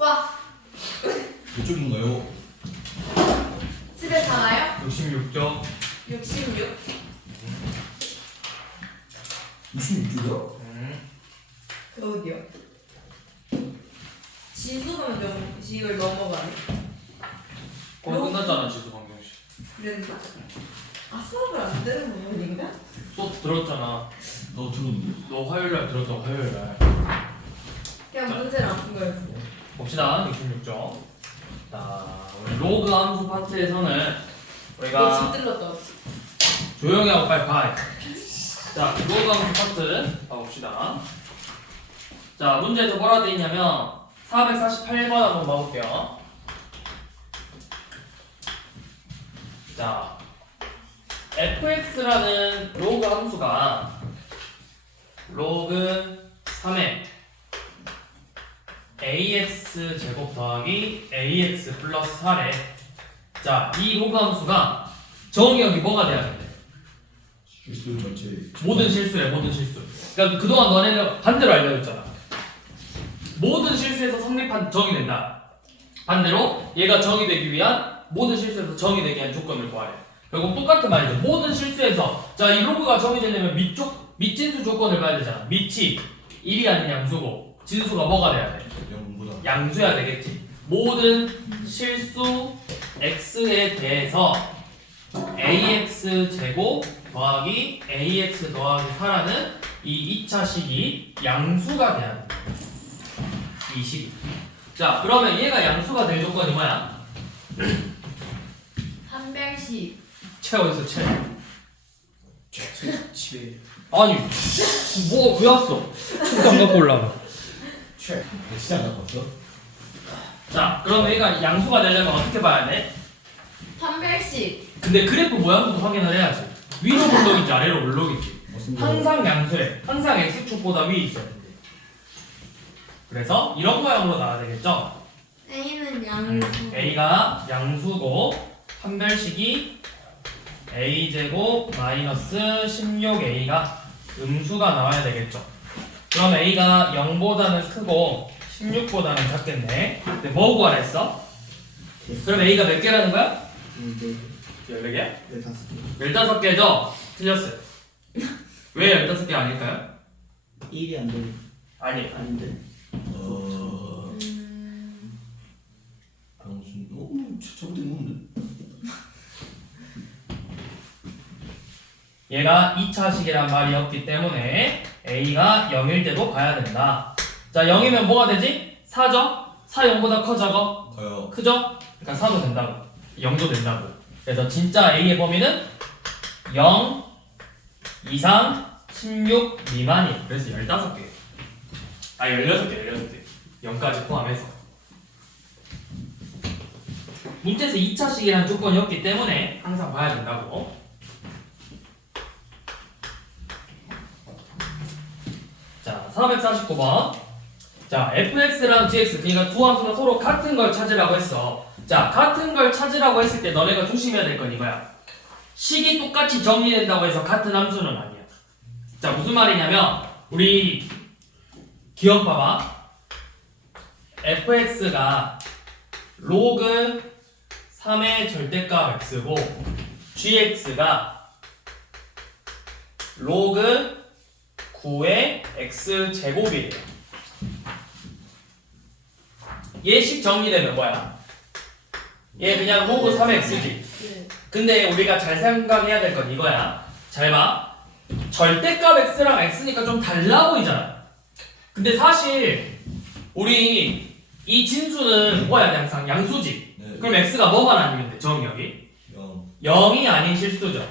와, 이쪽인가요? 집에 가나요? 66점. 66. 26쪽이요? 그 어디요? 지수는 명식을 넘어가네. 거의 끝났잖아 지수 방정식. 그랬나? 아, 수업을 안 들은 부분인가? 수업 들었잖아. 너 들었는데? 너 화요일날 들었던 화요일날. 그냥 자. 문제를 안 푼 거였어. 봅시다. 66점. 자, 우리 로그 함수 파트에서는 너 우리가 집 들렀다 왔지? 조용히 하고 빨리 봐. 자, 로그 함수 파트 봐봅시다. 자, 문제에서 뭐라 돼 있냐면 448번 한번 봐볼게요. 자, fx라는 로그 함수가 로그 3의 ax 제곱 더하기 ax 플러스 4래. 자, 이 로그 함수가 정의역이 뭐가 돼야 돼? 실수 전체 모든 실수래, 모든 실수. 그러니까 그동안 너네는 반대로 알려줬잖아. 모든 실수에서 성립한 정의 된다. 반대로 얘가 정의되기 위한 모든 실수에서 정의되기 위한 조건을 구하래. 결국 똑같은 말이죠. 모든 실수에서 자, 이 로그가 정의되려면 밑진수 조건을 봐야 되잖아. 밑이 1이 아닌 양수고 진수가 뭐가 돼야 돼? 0보다 양수야 되겠지. 모든 실수 x에 대해서 ax 제곱 더하기 ax 더하기 4라는 이 2차 식이 양수가 돼야 돼. 이 식이. 자, 그러면 얘가 양수가 될 조건이 뭐야? 한 별씩. 채 어딨어, 채? 집에 아니, 뭐가 왜 왔어? 책도 안 갖고 올라와. 최 진짜 안 갖고 왔어? 자, 그러면 얘가 양수가 되려면 어떻게 봐야 돼? 한 별씩. 근데 그래프 모양부터 확인을 해야지. 위로 블록인지 아래로 블록인지. 항상 양수래. 항상 x축보다 위에 있어야 된대. 그래서 이런 모양으로 나와야 되겠죠? A는 양수. a가 양수고 판별식이 a제곱 마이너스 16a가 음수가 나와야 되겠죠. 그럼 a가 0보다는 크고 16보다는 작겠네. 근데 뭐 구하라 했어? 그럼 a가 몇 개라는 거야? 14개야? 15개죠? 틀렸어요. 왜 15개 아닐까요? 1이 안 되네. 아니, 아닌데. 방순 저거 되는데? 얘가 2차식이란 말이 없기 때문에 a가 0일 때도 봐야 된다. 자, 0이면 뭐가 되지? 4죠? 4 0보다 커 작어? 가요. 크죠? 그러니까 4도 된다고. 0도 된다고. 그래서 진짜 a의 범위는 0 이상 16 미만이에요. 그래서 15개. 아, 16개, 16개. 0까지 포함해서. 문제에서 2차식이라는 조건이 없기 때문에 항상 봐야 된다고. 자, 449번. 자, fx랑 gx, 그러니까 두 함수가 서로 같은 걸 찾으라고 했어. 자, 같은 걸 찾으라고 했을 때 너네가 조심해야 될 건 이거야. 식이 똑같이 정리된다고 해서 같은 함수는 아니야. 자, 무슨 말이냐면 우리 기억 봐봐. fx가 로그 3의 절대값 x고 gx가 로그 9의 x제곱이에요. 얘식 정리되면 뭐야? 얘 그냥 로그 3의 x지. 네. 근데 우리가 잘 생각해야 될 건 이거야. 잘 봐. 절대값 x랑 x니까 좀 달라 보이잖아. 근데 사실 우리 이 진수는 뭐야? 항상 양수지. 네. 그럼 x가 뭐만 아니면 돼? 정의역이 0. 0이 아닌 실수죠.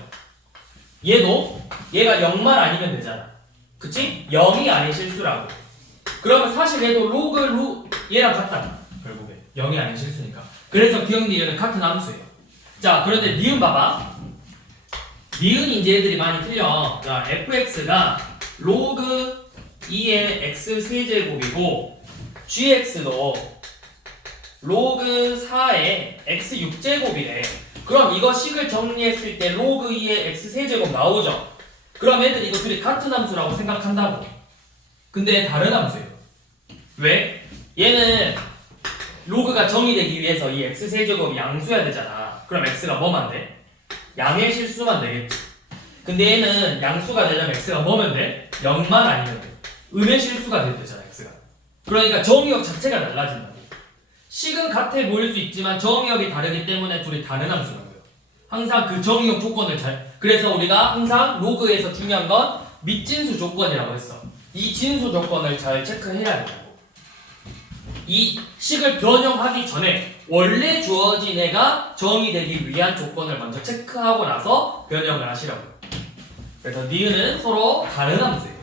얘도 얘가 0만 아니면 되잖아. 그치? 0이 아닌 실수라고. 그러면 사실 얘도 얘랑 같다. 결국에 0이 아닌 실수니까. 그래서 기억니은은 같은 함수예요. 자, 그런데 니은 봐봐. 니은이 이제 애들이 많이 틀려. 자, fx가 로그 2의 x 세제곱이고 gx도 로그 4의 x 6제곱이래. 그럼 이거 식을 정리했을 때 로그 2의 x 세제곱 나오죠? 그럼 애들 이거 둘이 같은 함수라고 생각한다고. 근데 다른 함수예요. 왜? 얘는 로그가 정의되기 위해서 이 x세제곱이 양수여야 되잖아. 그럼 x가 뭐만 돼? 양의 실수만 되겠지. 근데 얘는 양수가 되려면 x가 뭐면 돼? 0만 아니면 돼. 음의 실수가 돼야 되잖아 x가. 그러니까 정의역 자체가 달라진다고. 식은 같아 보일 수 있지만 정의역이 다르기 때문에 둘이 다른 함수라고요. 항상 그 정의역 조건을 그래서 우리가 항상 로그에서 중요한 건 밑진수 조건이라고 했어. 이 진수 조건을 잘 체크해야 된다고. 이 식을 변형하기 전에 원래 주어진 애가 정의되기 위한 조건을 먼저 체크하고 나서 변형을 하시라고요. 그래서 니은은 서로 다른 함수예요.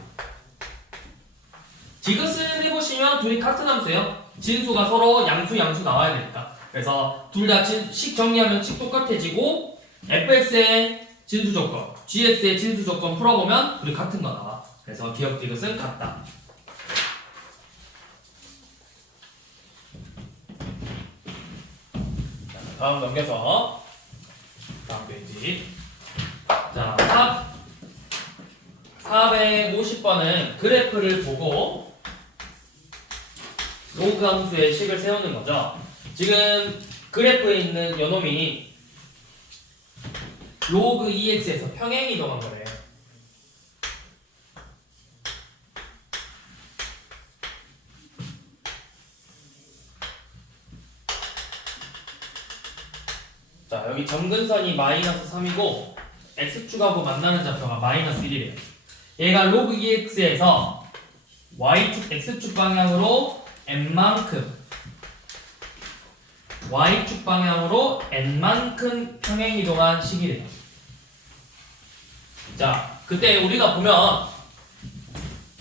디귿을 해보시면 둘이 같은 함수예요. 진수가 서로 양수 나와야 되니까. 그래서 둘 다 식 정리하면 식 똑같아지고 fx의 진수 조건, gx의 진수 조건 풀어보면 둘이 같은 거 나와. 그래서 기억 디귿은 같다. 자, 다음 넘겨서 다음 페이지. 자, 450번은 그래프를 보고 로그 함수의 식을 세우는 거죠. 지금 그래프에 있는 요놈이 로그 EX에서 평행 이동한 거래. 자, 여기 점근선이 마이너스 3이고 x축하고 만나는 좌표가 마이너스 1이래요. 얘가 로그 EX에서 y축 x축 방향으로 n만큼 y축 방향으로 n만큼 평행 이동한 식이래요. 자, 그때 우리가 보면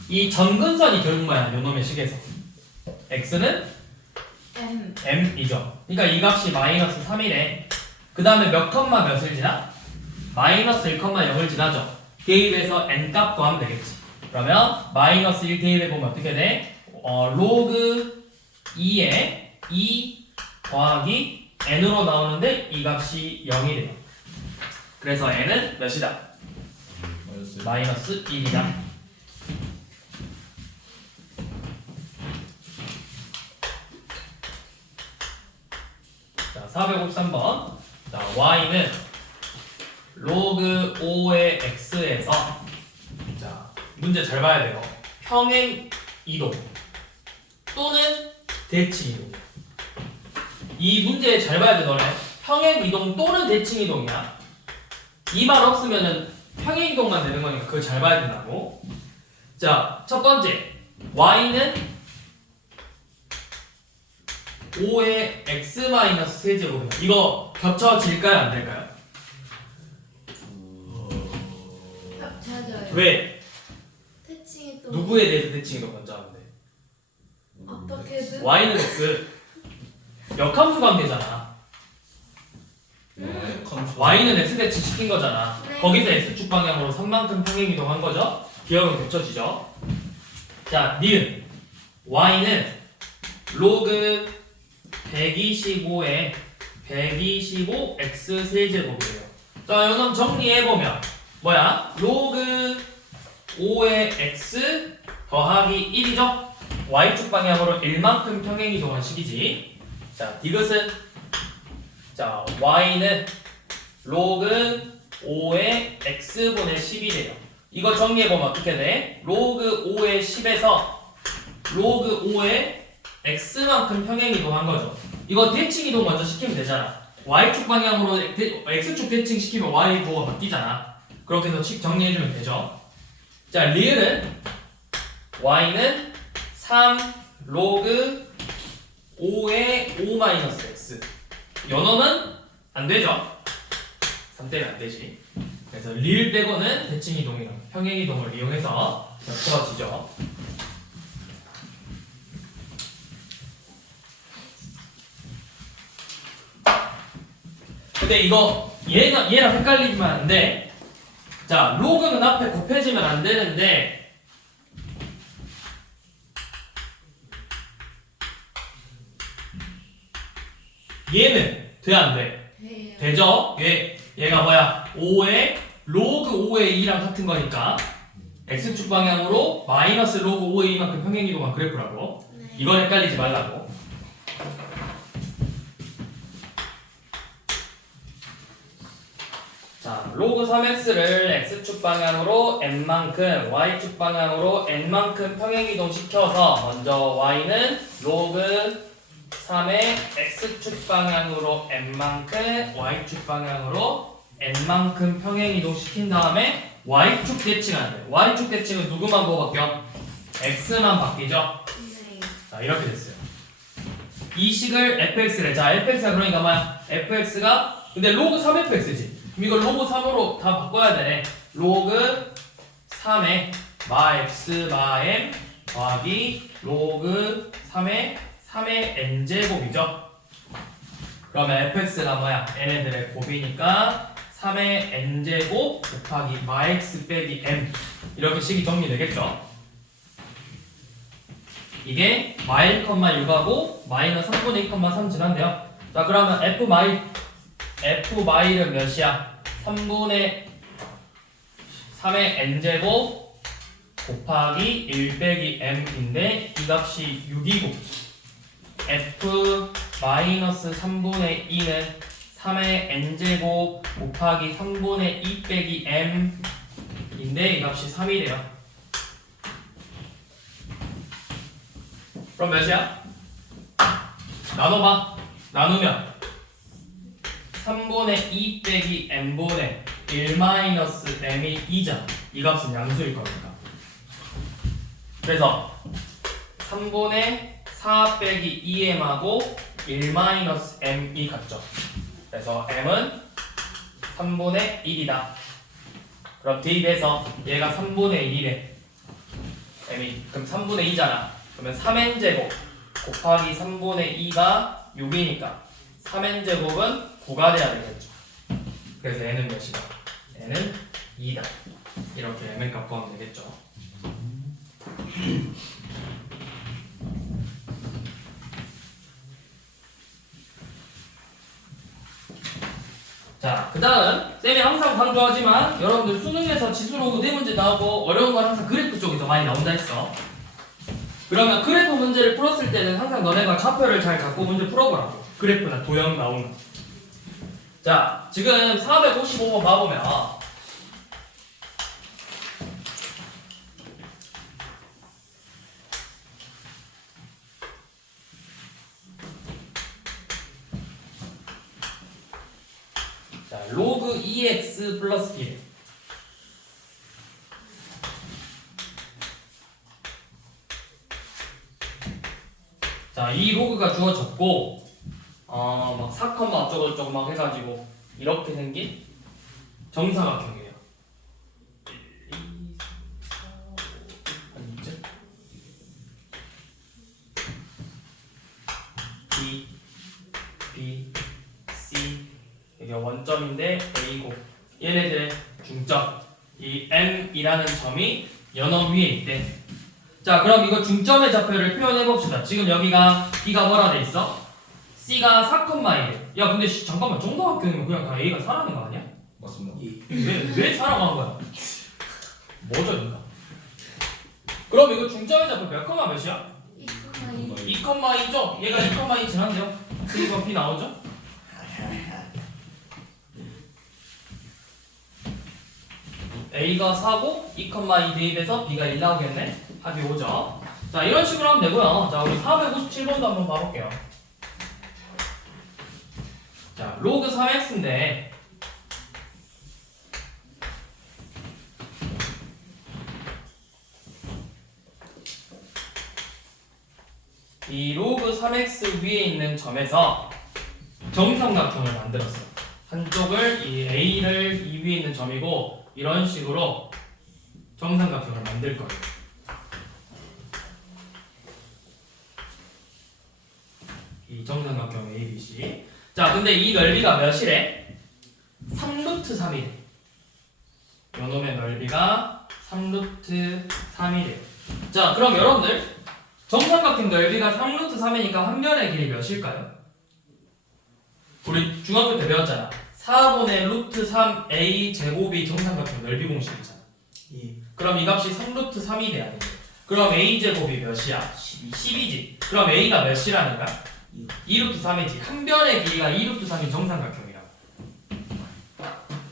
이 점근선이 결국 뭐야? 요놈의 식에서 x는 m이죠. 그러니까 이 값이 마이너스 3이래. 그 다음에 몇 컴마 몇을 지나? 마이너스 1,0을 지나죠. 대입해서 n 값 더하면 되겠지. 그러면 마이너스 1 대입해보면 어떻게 돼? 로그 2에 2 더하기 n으로 나오는데 이 값이 0이 돼요. 그래서 n은 몇이다? 마이너스 1이다. 자, 453번. 자, y는 로그 5의 x에서 자, 문제 잘 봐야 돼요. 평행 이동 또는 대칭 이동. 이 문제 잘 봐야 돼, 너네. 평행 이동 또는 대칭 이동이야. 이 말 없으면은 평행 이동만 되는 거니까 그거 잘 봐야 된다고. 자, 첫 번째 y는 5의 x-세제곱이다. 이거 겹쳐질까요? 안 될까요? 합쳐져요. 왜? 대칭이 또 누구에 대해서 대칭이 더 먼저 하는데? 어떻게든 y는 x 역함수 관계잖아. y는 x 대칭 시킨 거잖아. 네. 거기서 x축 방향으로 3만큼 평행 이동한 거죠. 기억은 겹쳐지죠. 자, 니은 y는 로그 125에 125 x 세제곱이에요. 자, 요놈 정리해보면 뭐야? 로그 5의 x 더하기 1이죠? y축 방향으로 1만큼 평행 이동한 식이지. 자, 디귿은 자, y는 로그 5의 x분의 10이래요. 이거 정리해보면 어떻게 돼? 로그 5의 10에서 로그 5의 x만큼 평행 이동한 거죠. 이거 대칭 이동 먼저 시키면 되잖아. y축 방향으로 x축 대칭 시키면 y 부호가 바뀌잖아. 그렇게 해서 식 정리해주면 되죠. 자, 리을은 y는 3 로그 5의 5 마이너스 x. 연어는 안 되죠. 3 때는 안 되지. 그래서 리을 빼고는 대칭 이동이랑 평행 이동을 이용해서 겹쳐지죠. 근데 이거 얘랑 헷갈리면 안 돼. 자, 로그는 앞에 곱해지면 안 되는데 얘는 돼 안 돼? 돼요. 되죠? 얘가 뭐야? 5의 로그 5의 2랑 같은 거니까 x축 방향으로 마이너스 로그 5의 2만큼 평행 이동한 그래프라고. 네. 이건 헷갈리지 말라고. 로그 3x를 x축 방향으로 n만큼 y축 방향으로 n만큼 평행이동 시켜서 먼저 y는 로그 3의 x축 방향으로 n만큼 y축 방향으로 n만큼 평행이동 시킨 다음에 y축 대칭하는 거예요. y축 대칭은 누구만 보고 바뀌어? x만 바뀌죠? 네. 자 이렇게 됐어요. 이 식을 fx래. 자 fx가 그러니까 뭐야? fx가 근데 로그 3fx지. 그럼 이걸 로그 3으로 다 바꿔야 되네. 로그 3의 마 x 마 m 더하기 로그 3의 n제곱이죠. 그러면 fx가 뭐야? n애들의 곱이니까 3의 n제곱 곱하기 마 x 빼기 m 이렇게 식이 정리되겠죠. 이게 마일, 6하고 마이너스 3분의 2,3 지난데요. 자 그러면 f 마일은 몇이야? 3분의 3의 n제곱 곱하기 1 빼기 m인데 이 값이 6이고 f 마이너스 3분의 2는 3의 n제곱 곱하기 3분의 2 빼기 m인데 이 값이 3이래요. 그럼 몇이야? 나눠봐. 나누면 3분의 2 빼기 n분의 1 마이너스 m이 2잖아. 이 값은 양수일 거니까. 그래서 3분의 4 빼기 2m하고 1 마이너스 m이 같죠. 그래서 m은 3분의 1이다. 그럼 대입해서 얘가 3분의 1이래. m이 그럼 3분의 2잖아. 그러면 3n제곱 곱하기 3분의 2가 6이니까 3n제곱은 9가 돼야 되겠죠. 그래서 n은 몇이다? n은 2다. 이렇게 m을 값 구하면 되겠죠. 자, 그 다음 쌤이 항상 강조하지만 여러분들 수능에서 지수로그 네 문제 나오고 어려운 건 항상 그래프 쪽에서 많이 나온다 했어. 그러면 그래프 문제를 풀었을 때는 항상 너네가 좌표를 잘 잡고 문제 풀어보라고. 그래프나 도형 나오는 거. 자, 지금 455번 봐보면 자, 로그 2x 플러스 1 자, 이 로그가 주어졌고 막 4, 어쩌고저쩌고 막 해가지고 이렇게 생긴 정사각형이에요. 1, 2, 3, 4, 5, 아니지? B, B, C 여기가 원점인데 A고 얘네들의 중점 이 M이라는 점이 연원 위에 있대. 자 그럼 이거 중점의 좌표를 표현해봅시다. 지금 여기가 B가 뭐라 돼있어? C가 4,1이래. 야 근데 잠깐만 정사각형이면 그냥 다 A가 4라는 거 아니야? 맞습니다. 왜 4라고 한 거야? 뭐죠 이거? 그럼 이거 중점의 좌표 몇 컴마 몇이야? 2,2. 2,2죠? 얘가 2,2 지난데요? 그리고 B 나오죠? A가 4고 2,2 대입해서 B가 1 나오겠네? 합이 5죠? 자 이런 식으로 하면 되고요. 자 우리 457번도 한번 봐볼게요. 자 로그 3x인데 이 로그 3x 위에 있는 점에서 정삼각형을 만들었어. 한쪽을 이 A를 이 위에 있는 점이고 이런 식으로 정삼각형을 만들 거예요. 이 정삼각형 ABC. 자, 근데 이 넓이가 몇이래? 3루트 3이래. 요놈의 넓이가 3루트 3이래. 자, 그럼 여러분들 정삼각형 넓이가 3루트 3이니까 한 변의 길이 몇일까요? 우리 중학교 때 배웠잖아. 4분의 루트 3a 제곱이 정삼각형 넓이 공식이잖아. 그럼 이 값이 3루트 3이 돼야 돼. 그럼 a 제곱이 몇이야? 10이지. 그럼 a가 몇이라니까? 2루트 3이지. 한 변의 길이가 2루트 3이 정삼각형이라고.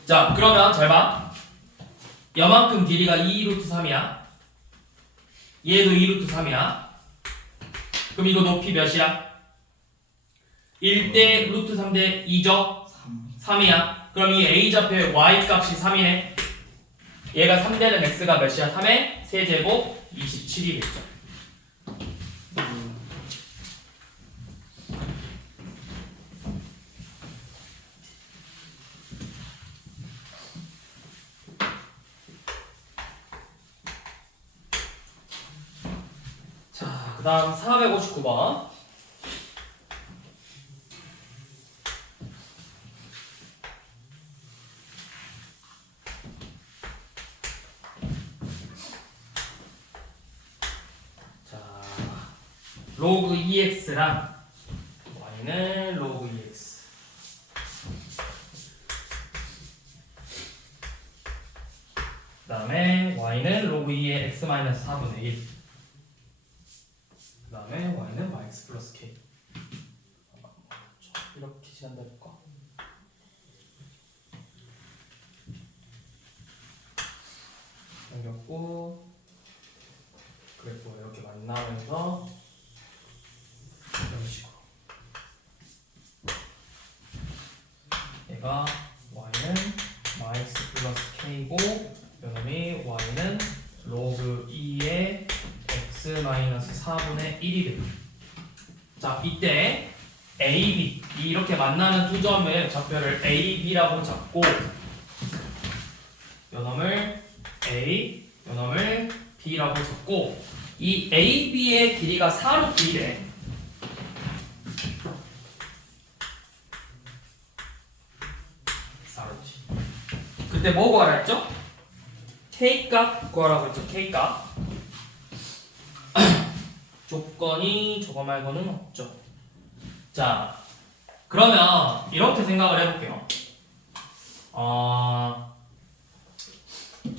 자, 그러면 잘 봐. 여만큼 길이가 2 루트 3이야. 얘도 2 루트 3이야. 그럼 이거 높이 몇이야? 1대 루트 3대 2죠? 3이야. 그럼 이 A 좌표의 y 값이 3이네. 얘가 3되는 x가 몇이야? 3의 세제곱 27이겠죠. 자, 그 다음 459번. 로그 2x랑 y는 로그 2x. 그 다음에 y는 로그 2의 x-4분의 1. 그 다음에 y는 yx 플러스 k. 이렇게 시간 내볼까? 넘겼고 그래프 이렇게 만나면서 이런 식으로 얘가 y는 yx 플러스 k고 요놈이 y는 로그 2의 x-4분의 1이 됩니다. 자, 이때 a, b 이렇게 만나는 두 점의 좌표를 a, b라고 잡고 요놈을 a, 요놈을 b라고 잡고 이 a, b의 길이가 4루트 1에 그때 뭐 구하라 했죠? K값 구하라고 했죠. K값. 조건이 저거 말고는 없죠. 자, 그러면 이렇게 생각을 해볼게요.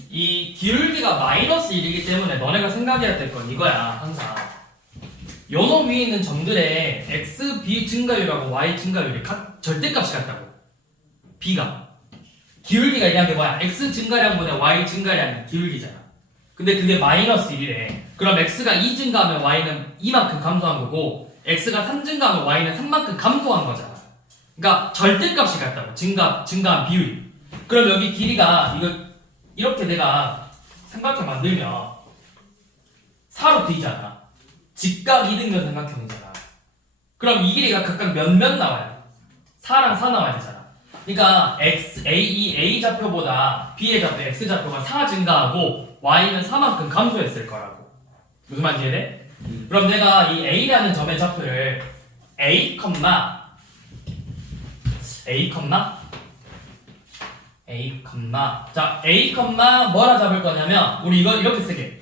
이 기울기가 마이너스 1이기 때문에 너네가 생각해야 될 건 이거야. 항상 요놈 위에 있는 점들의 x, b 증가율하고 y 증가율이 절대값이 같다고. b가 기울기가 얘기한 게 뭐야? x 증가량분의 y 증가량이 기울기잖아. 근데 그게 마이너스 1이래. 그럼 x가 2 증가하면 y는 2만큼 감소한 거고 x가 3 증가하면 y는 3만큼 감소한 거잖아. 그러니까 절대값이 같다고. 증가한 비율이. 그럼 여기 길이가 이거 이렇게 내가 삼각형 만들면 4로 D잖아. 직각 이등변 삼각형이잖아. 그럼 이 길이가 각각 몇 나와요? 4랑 4 나와야 되잖아. 그러니까 A 좌표보다 B의 좌표, X 좌표가 4 증가하고 Y는 4만큼 감소했을 거라고. 무슨 말인지 이해돼? 그럼 내가 이 A라는 점의 좌표를 A, 자, A, 뭐라 잡을 거냐면 우리 이거 이렇게 쓰게.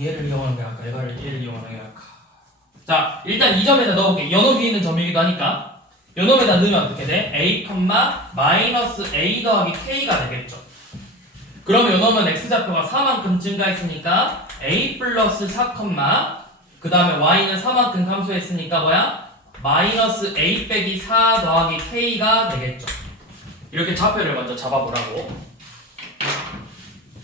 얘를 이용하는 게 할까? 얘를 이용하는 게 할까? 자, 일단 이 점에다 넣어볼게. 연호 위에 있는 점이기도 하니까 요놈에다 넣으면 어떻게 돼? A, 마이너스 A 더하기 K가 되겠죠. 그러면 요놈은 X좌표가 4만큼 증가했으니까 A 플러스 4, 그 다음에 Y는 4만큼 감소했으니까 뭐야? 마이너스 A 빼기 4 더하기 K가 되겠죠. 이렇게 좌표를 먼저 잡아보라고.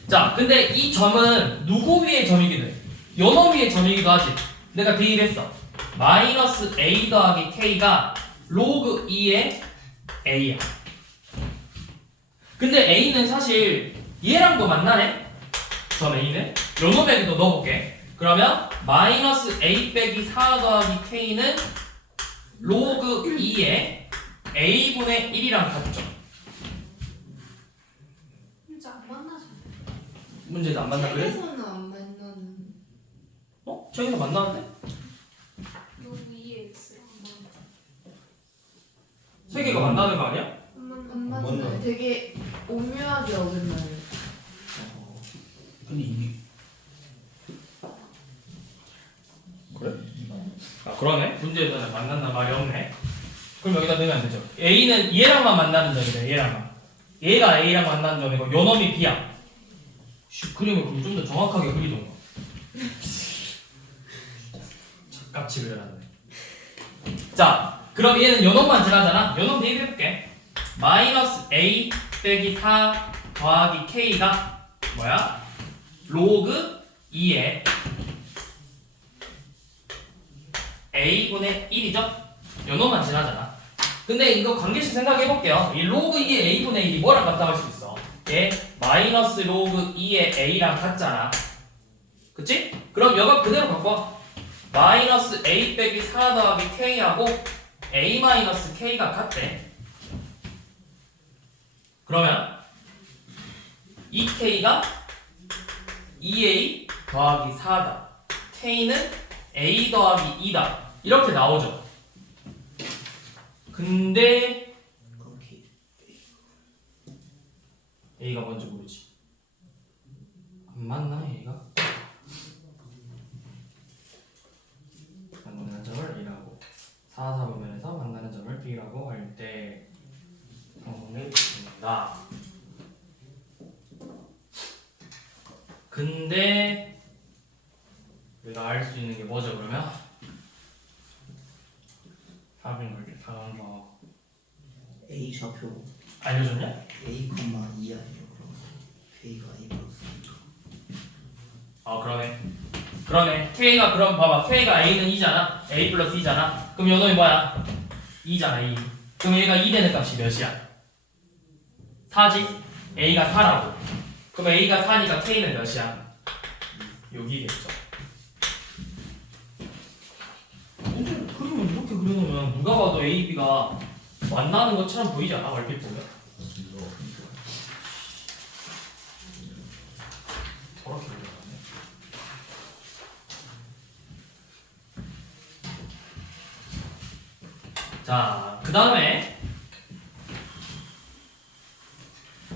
자, 근데 이 점은 누구 위의 점이기도 해? 요놈 위의 점이기도 하지. 내가 대입했어. 마이너스 A 더하기 K가 로그 2의 A야. 근데 A는 사실 얘랑도 만나네? 점 A는? 요놈에도 넣어볼게. 그러면 마이너스 A 빼기 4 더하기 K는 로그 2의 A분의 1이랑 같죠. 진짜 안 만나잖아. 문제도 안 만나 그래? 책에서는 안 만나는. 저기서 만나는데? 로그 2x 안 만나. 세 개가 만나는 거 아니야? 안 만나요. 만나요. 되게 오묘하게 어긋나요. 근데 이미 그래? 그러네. 문제에서는 만난단 말이 없네. 그럼 여기다 넣으면 안 되죠. A는 얘랑만 만나는 점이래. 얘랑만. 얘가 A랑 만나는 점이고 요놈이 B야. 그림을 그럼 좀 더 정확하게 그리던가. 착각치 그려놨네. 자, 그럼 얘는 요놈만 지나잖아. 요놈 대입해볼게. 마이너스 a 빼기 4 더하기 k가 뭐야? 로그 2의 a분의 1이죠? 요 놈만 지나잖아. 근데 이거 관계식 생각해볼게요. 이 로그 2의 a분의 1이 뭐랑 같다고 할 수 있어? 얘 마이너스 로그 2의 a랑 같잖아. 그치? 그럼 여가 그대로 바꿔. 마이너스 a 빼기 4 더하기 k하고 a 마이너스 k가 같대. 그러면 이 k가 2a 더하기 4다. k는 a 더하기 2다. 이렇게 나오죠. 근데 그렇게 a가 뭔지 모르지. 안 맞나 a가? 만나는 점을 1하고 4, 4분면에서 만나는 점을 b라고 할 때 성분을 있습니다. 근데 우리가 알 수 있는 게 뭐죠 그러면? 답인 걸게 다음서 A 좌표 알려줬냐? A, 2 아니에요 그럼 K가 A 플러스 그러네 K가 그럼 봐봐 K가 A는 2잖아 A 플러스 2잖아 그럼 요 놈이 뭐야? 2잖아 2 그럼 얘가 2 되는 값이 몇이야? 4지? A가 4라고 그럼 A가 4니까 K는 몇이야? 6이겠죠 근데 그러면 이렇게 그려놓으면 누가 봐도 A, B가 만나는 것처럼 보이지 않아? 얼핏 보면 저렇게 그려놨네 자, 그 다음에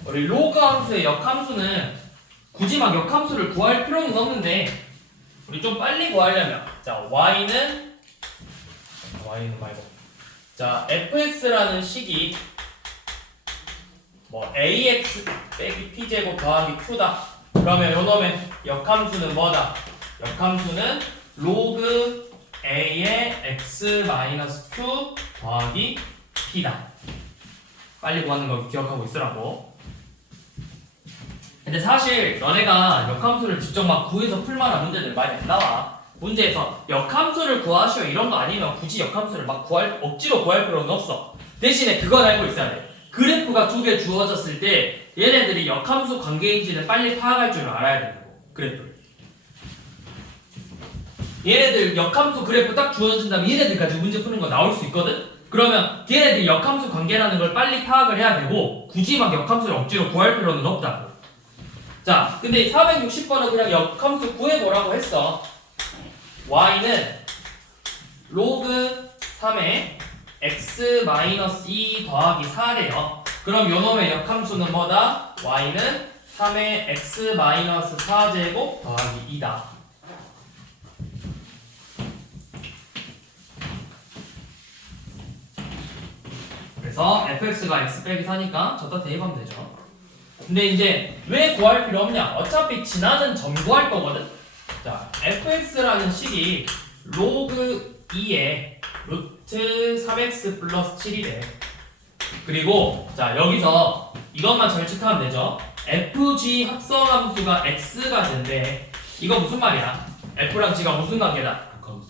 우리 로그 함수의 역함수는 굳이 막 역함수를 구할 필요는 없는데 우리 좀 빨리 구하려면 자 y는 말고 자 fx라는 식이 뭐 ax 빼기 p제곱 더하기 q다 그러면 요놈의 역함수는 뭐다? 역함수는 로그 a의 x 마이너스 q 더하기 p다 빨리 구하는 거 기억하고 있으라고 근데 사실 너네가 역함수를 직접 막 구해서 풀만한 문제들 많이 안 나와 문제에서 역함수를 구하시오 이런 거 아니면 굳이 역함수를 막 억지로 구할 필요는 없어 대신에 그건 알고 있어야 돼 그래프가 두 개 주어졌을 때 얘네들이 역함수 관계인지를 빨리 파악할 줄 알아야 된다고 그래프를 얘네들 역함수 그래프 딱 주어진다면 얘네들까지 문제 푸는 거 나올 수 있거든? 그러면 얘네들이 역함수 관계라는 걸 빨리 파악을 해야 되고 굳이 막 역함수를 억지로 구할 필요는 없다고 자 근데 460번은 그냥 역함수 구해보라고 했어 y는 로그 3의 x-2 더하기 4래요 그럼 요놈의 역함수는 뭐다? y는 3의 x-4제곱 더하기 2다 그래서 fx가 x 빼기 4니까 저다 대입하면 되죠 근데 이제 왜 구할 필요 없냐 어차피 지나는 점 구할 거거든 자 fx라는 식이 로그 2의 루트 3x 플러스 7이래 그리고 자 여기서 이것만 잘 체크하면 되죠 fg 합성함수가 x가 된대 이거 무슨 말이야 f랑 g가 무슨 관계다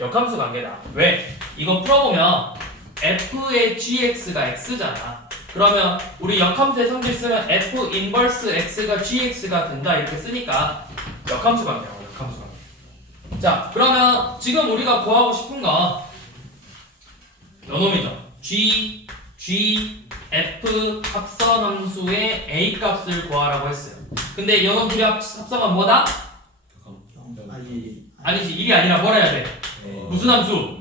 역함수 관계다 왜 이거 풀어보면 f의 gx가 x잖아 그러면 우리 역함수의 성질 쓰면 f 인버스 x가 gx가 된다 이렇게 쓰니까 역함수 관계라고 역함수 관계 자 그러면 지금 우리가 구하고 싶은 거 요놈이죠 g, f 합성함수의 a 값을 구하라고 했어요 근데 요놈 둘이 합성은 뭐다? 아니지 1이 아니라 뭐라 해야 돼? 무슨 함수?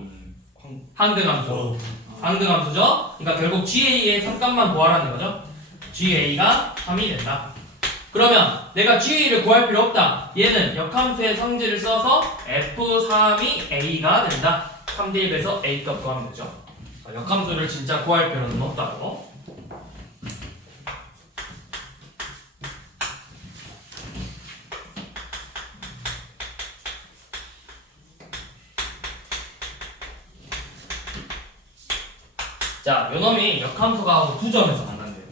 항등함수 항등함수죠? 그러니까 결국 GA의 삼값만 구하라는 거죠 GA가 3이 된다 그러면 내가 GA를 구할 필요 없다 얘는 역함수의 성질을 써서 F3이 A가 된다 3대1에서 A값 구하면 되죠 역함수를 진짜 구할 필요는 없다고 자, 요놈이 역함수가 두 점에서 만난대요.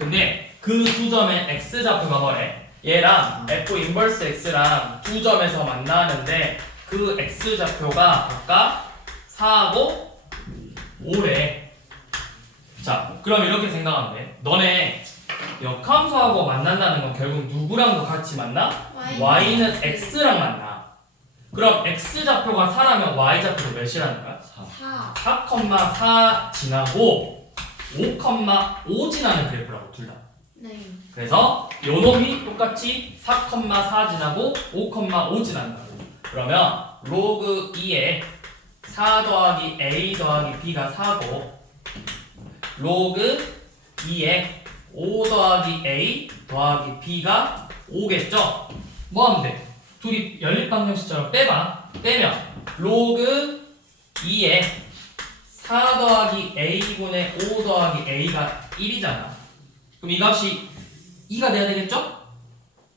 근데 그 두 점의 x좌표가 뭐래? 얘랑 f 인버스 x랑 두 점에서 만나는데 그 x좌표가 각각 4하고 5래. 자, 그럼 이렇게 생각하면 돼. 너네 역함수하고 만난다는 건 결국 누구랑도 같이 만나? y는 x랑 만나. 그럼 x좌표가 4라면 y좌표도 몇이라는 거야? 4. 4,4 지나고 5,5 지나는 그래프라고 둘 다. 네. 그래서 요 놈이 똑같이 4,4 지나고 5,5 지난다고. 그러면 로그 2에 4 더하기 a 더하기 b가 4고 로그 2에 5 더하기 a 더하기 b가 5겠죠? 뭐 하면 돼? 둘이 연립방정식처럼 빼봐. 빼면 로그 2에 4 더하기 a분의 5 더하기 a가 1이잖아. 그럼 이 값이 2가 돼야 되겠죠?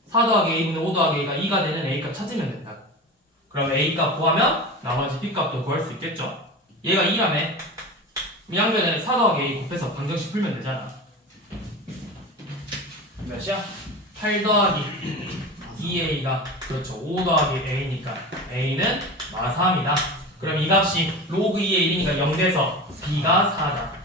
4 더하기 a분의 5 더하기 a가 2가 되는 a값 찾으면 된다. 그럼 a값 구하면 나머지 b값도 구할 수 있겠죠? 얘가 2라며 양변에 4 더하기 a 곱해서 방정식 풀면 되잖아. 몇이야? 8 더하기 2a가 그렇죠. 5 더하기 a니까 a는 마3이다. 그럼 이 값이 로그 2의 1이니까 0 돼서 b가 4다.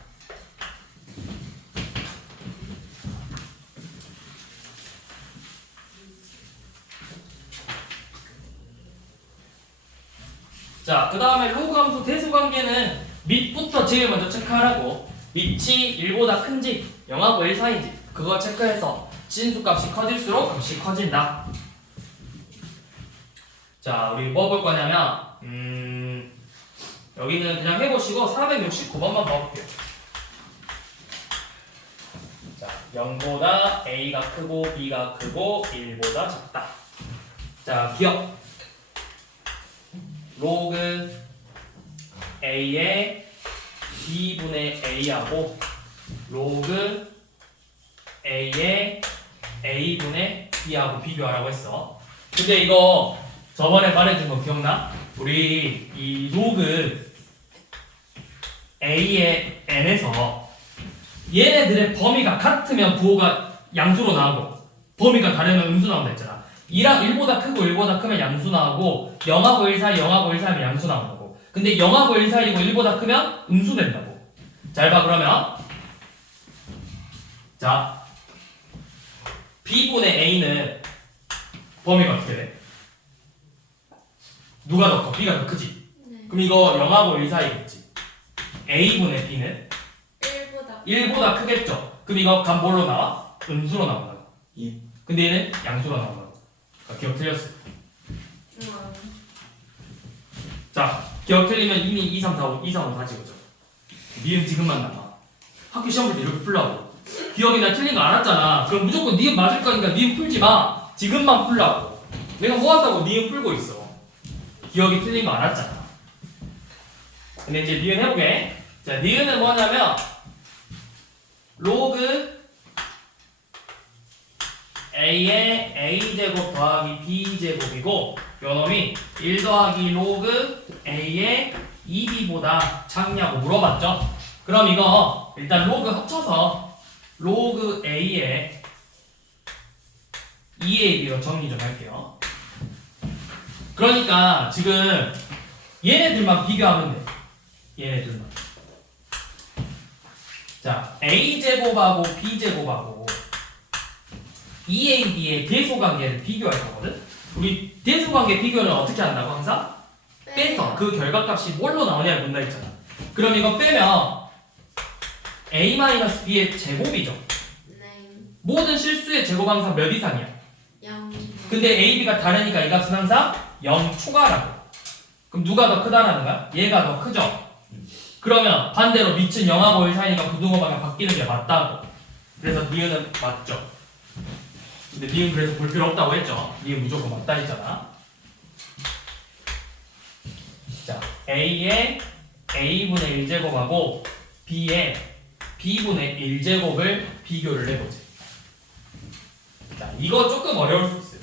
자, 그 다음에 로그 함수 대수 관계는 밑부터 제일 먼저 체크하라고. 밑이 1보다 큰지 0하고 1 사이인지 그거 체크해서 진수값이 커질수록 값이 커진다. 자, 우리 뭐 볼 거냐면 여기는 그냥 해보시고 469번만 봐볼게요. 자, 0보다 a가 크고 b가 크고 1보다 작다. 자, 기억 로그 a의 b분의 a하고 로그 a의 a분의 b하고 비교하라고 했어. 근데 이거 저번에 말해준 거 기억나? 우리 이 로그 a의 n에서 얘네들의 범위가 같으면 부호가 양수로 나오고 범위가 다르면 음수 나온다 했잖아. 2랑 1보다 크고 1보다 크면 양수 나오고 0하고 1 사이 0하고 1 사이면 양수 나오는 거고. 근데 0하고 1 사이고 1보다 크면 음수 된다고. 잘 봐. 그러면 자 b분의 a는 범위가 어떻게 돼? 누가 더 커? b가 더 크지? 네. 그럼 이거 0하고 1 사이겠지. a분의 b는 1보다 1보다 크겠죠? 그럼 이거 값 뭘로 나와? 음수로 나온다고. 예. 근데 얘는 양수로 나온다고. 기억 틀렸어. 자, 기억 틀리면 이미 2, 3, 4, 5, 2, 3, 5, 4 찍었죠. 니은 지금만 남아. 학교 시험 볼 때 이렇게 풀라고. 기억이 나 틀린 거 알았잖아. 그럼 무조건 니은 맞을 거니까 니은 풀지 마. 지금만 풀라고. 내가 뭐 한다고 니은 풀고 있어. 기억이 틀린 거 알았잖아. 근데 이제 니은 해보게. 자, 니은은 뭐냐면 로그 a의 a제곱 더하기 b제곱이고 요놈이 1 더하기 로그 a의 2b보다 작냐고 물어봤죠? 그럼 이거 일단 로그 합쳐서 로그 a의 2ab로 정리 좀 할게요. 그러니까 지금 얘네들만 비교하면 돼. 얘네들만. 자, a제곱하고 b제곱하고 2ab의 대소관계를 비교할 거거든? 우리 대소관계 비교는 어떻게 한다고 항상? 빼서 그 결과값이 뭘로 나오냐를 본다 했잖아. 그럼 이거 빼면 a-b의 제곱이죠. 네. 모든 실수의 제곱 항상 몇 이상이야? 0. 근데 a-b가 다르니까 이 값은 항상 0 추가라고. 그럼 누가 더 크다라는 거야? 얘가 더 크죠? 그러면 반대로 밑은 0하고 1 사이니까 부등호 방향 바뀌는 게 맞다고. 그래서 니은은 맞죠. 근데 니은 그래서 볼 필요 없다고 했죠. 니은 무조건 맞다 했잖아. 자, a의 a분의 1제곱하고 b의 b분의 1제곱을 비교를 해보자. 자, 이거 조금 어려울 수 있어요.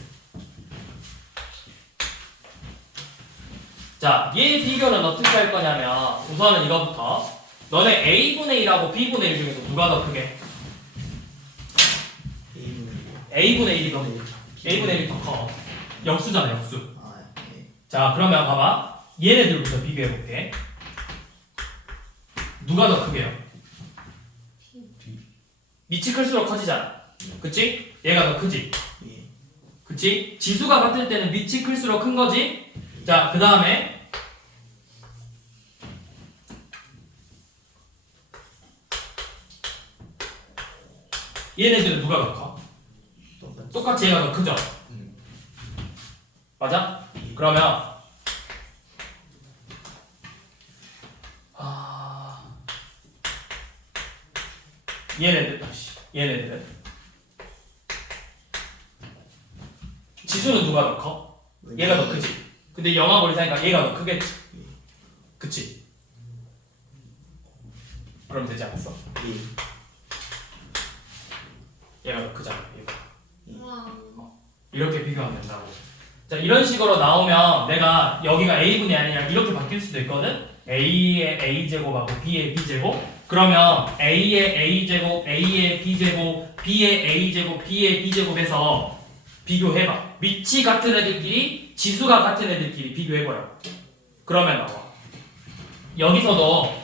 자, 얘 비교는 어떻게 할 거냐면 우선은 이거부터 너네 a분의 1하고 b분의 1 중에서 누가 더 크게? a분의 1이 더 a분의 1이 더 커. 역수잖아 역수. 아 예. 자 그러면 봐봐 얘네들부터 비교해볼게. 누가 더 크게요? 밑이 클수록 커지잖아. 그치? 얘가 더 크지? 예. 그치? 지수가 같을 때는 밑이 클수록 큰 거지? 자 그 다음에 얘네들은 누가 더 커? 똑같이. 똑같이 얘가 더 크죠? 맞아? 그러면 얘네들은 지수는 누가 더 커? 얘가 더 크지? 근데 0하고 1 사이니까 얘가 더 크겠지? 그치? 그럼 되지 않았어? 예. 얘가 더 크잖아 얘가. 우와. 이렇게 비교하면 된다고. 자 이런 식으로 나오면 내가 여기가 a분이 아니라 이렇게 바뀔 수도 있거든. a의 a제곱하고 b의 b제곱. 그러면 a의 a제곱, a의 b제곱, b의 a제곱, b의 b제곱에서 비교해봐. 밑이 같은 애들끼리 지수가 같은 애들끼리 비교해보라고. 그러면 나와. 여기서도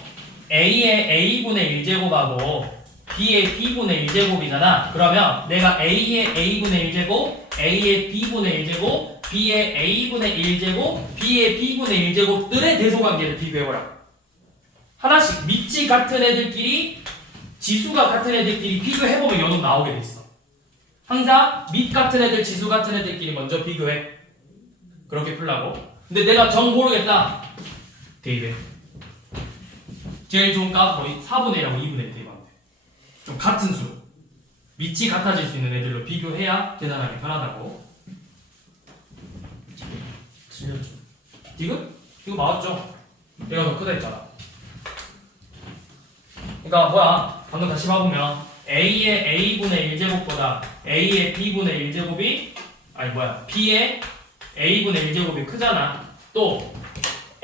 a의 a분의 1제곱하고 b의 b분의 1제곱이잖아. 그러면 내가 a의 a분의 1제곱, a의 b분의 1제곱, b의 a분의 1제곱, b의 b분의 1제곱들의 대소관계를 비교해보라고. 하나씩 밑이 같은 애들끼리 지수가 같은 애들끼리 비교해보면 요놈 나오게 돼 있어. 항상 밑 같은 애들, 지수 같은 애들끼리 먼저 비교해. 그렇게 풀라고. 근데 내가 정 모르겠다. 대입해. 제일 좋은 값 거의 4분의 1하고 2분의 1 대입하면 돼. 좀 같은 수로. 밑이 같아질 수 있는 애들로 비교해야 계산하기 편하다고. 틀렸죠. 지금? 이거 맞았죠? 얘가 더 크다 했잖아. 그러니까 뭐야? 방금 다시 봐보면 a의 a분의 1제곱보다 a의 b분의 1제곱이 b의 a분의 1제곱이 크잖아. 또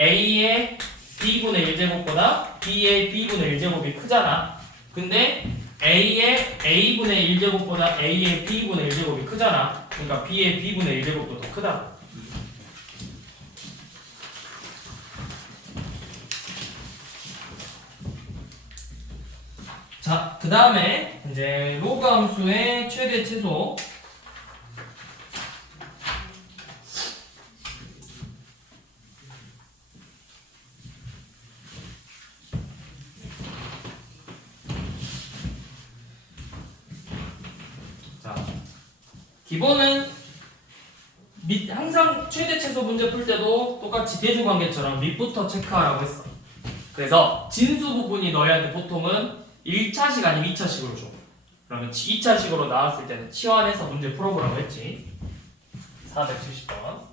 a의 b분의 1제곱보다 b의 b분의 1제곱이 크잖아. 근데 a의 a분의 1제곱보다 a의 b분의 1제곱이 크잖아. 그러니까 b의 b분의 1제곱도 더 크다. 자, 그 다음에 이제 로그 함수의 최대 최소. 자, 기본은 항상 최대 최소 문제 풀 때도 똑같이 대조관계처럼 밑부터 체크하라고 했어. 그래서 진수 부분이 너희한테 보통은 1차식 아니면 2차식으로 줘. 그러면 2차식으로 나왔을 때는 치환해서 문제 풀어보라고 했지. 470번.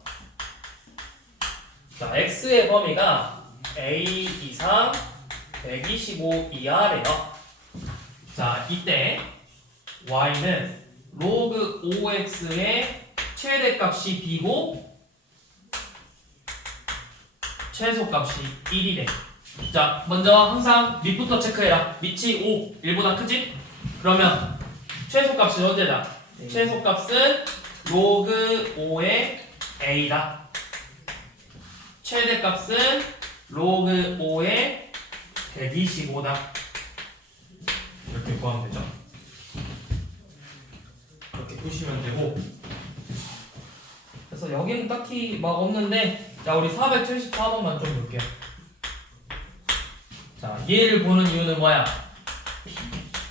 자, x의 범위가 a 이상 125 이하래요. 자, 이때 y는 로그 5x의 최대값이 b고 최소값이 1이래. 자, 먼저 항상 밑부터 체크해라. 밑이 5, 1보다 크지? 그러면 최소값이 언제다? 네. 최소값은 로그 5의 a다. 최대값은 로그 5의 125다. 이렇게 구하면 되죠. 이렇게 보시면 되고. 그래서 여기는 딱히 막 없는데, 자, 우리 474번만 좀 볼게요. 자, 얘를 보는 이유는 뭐야?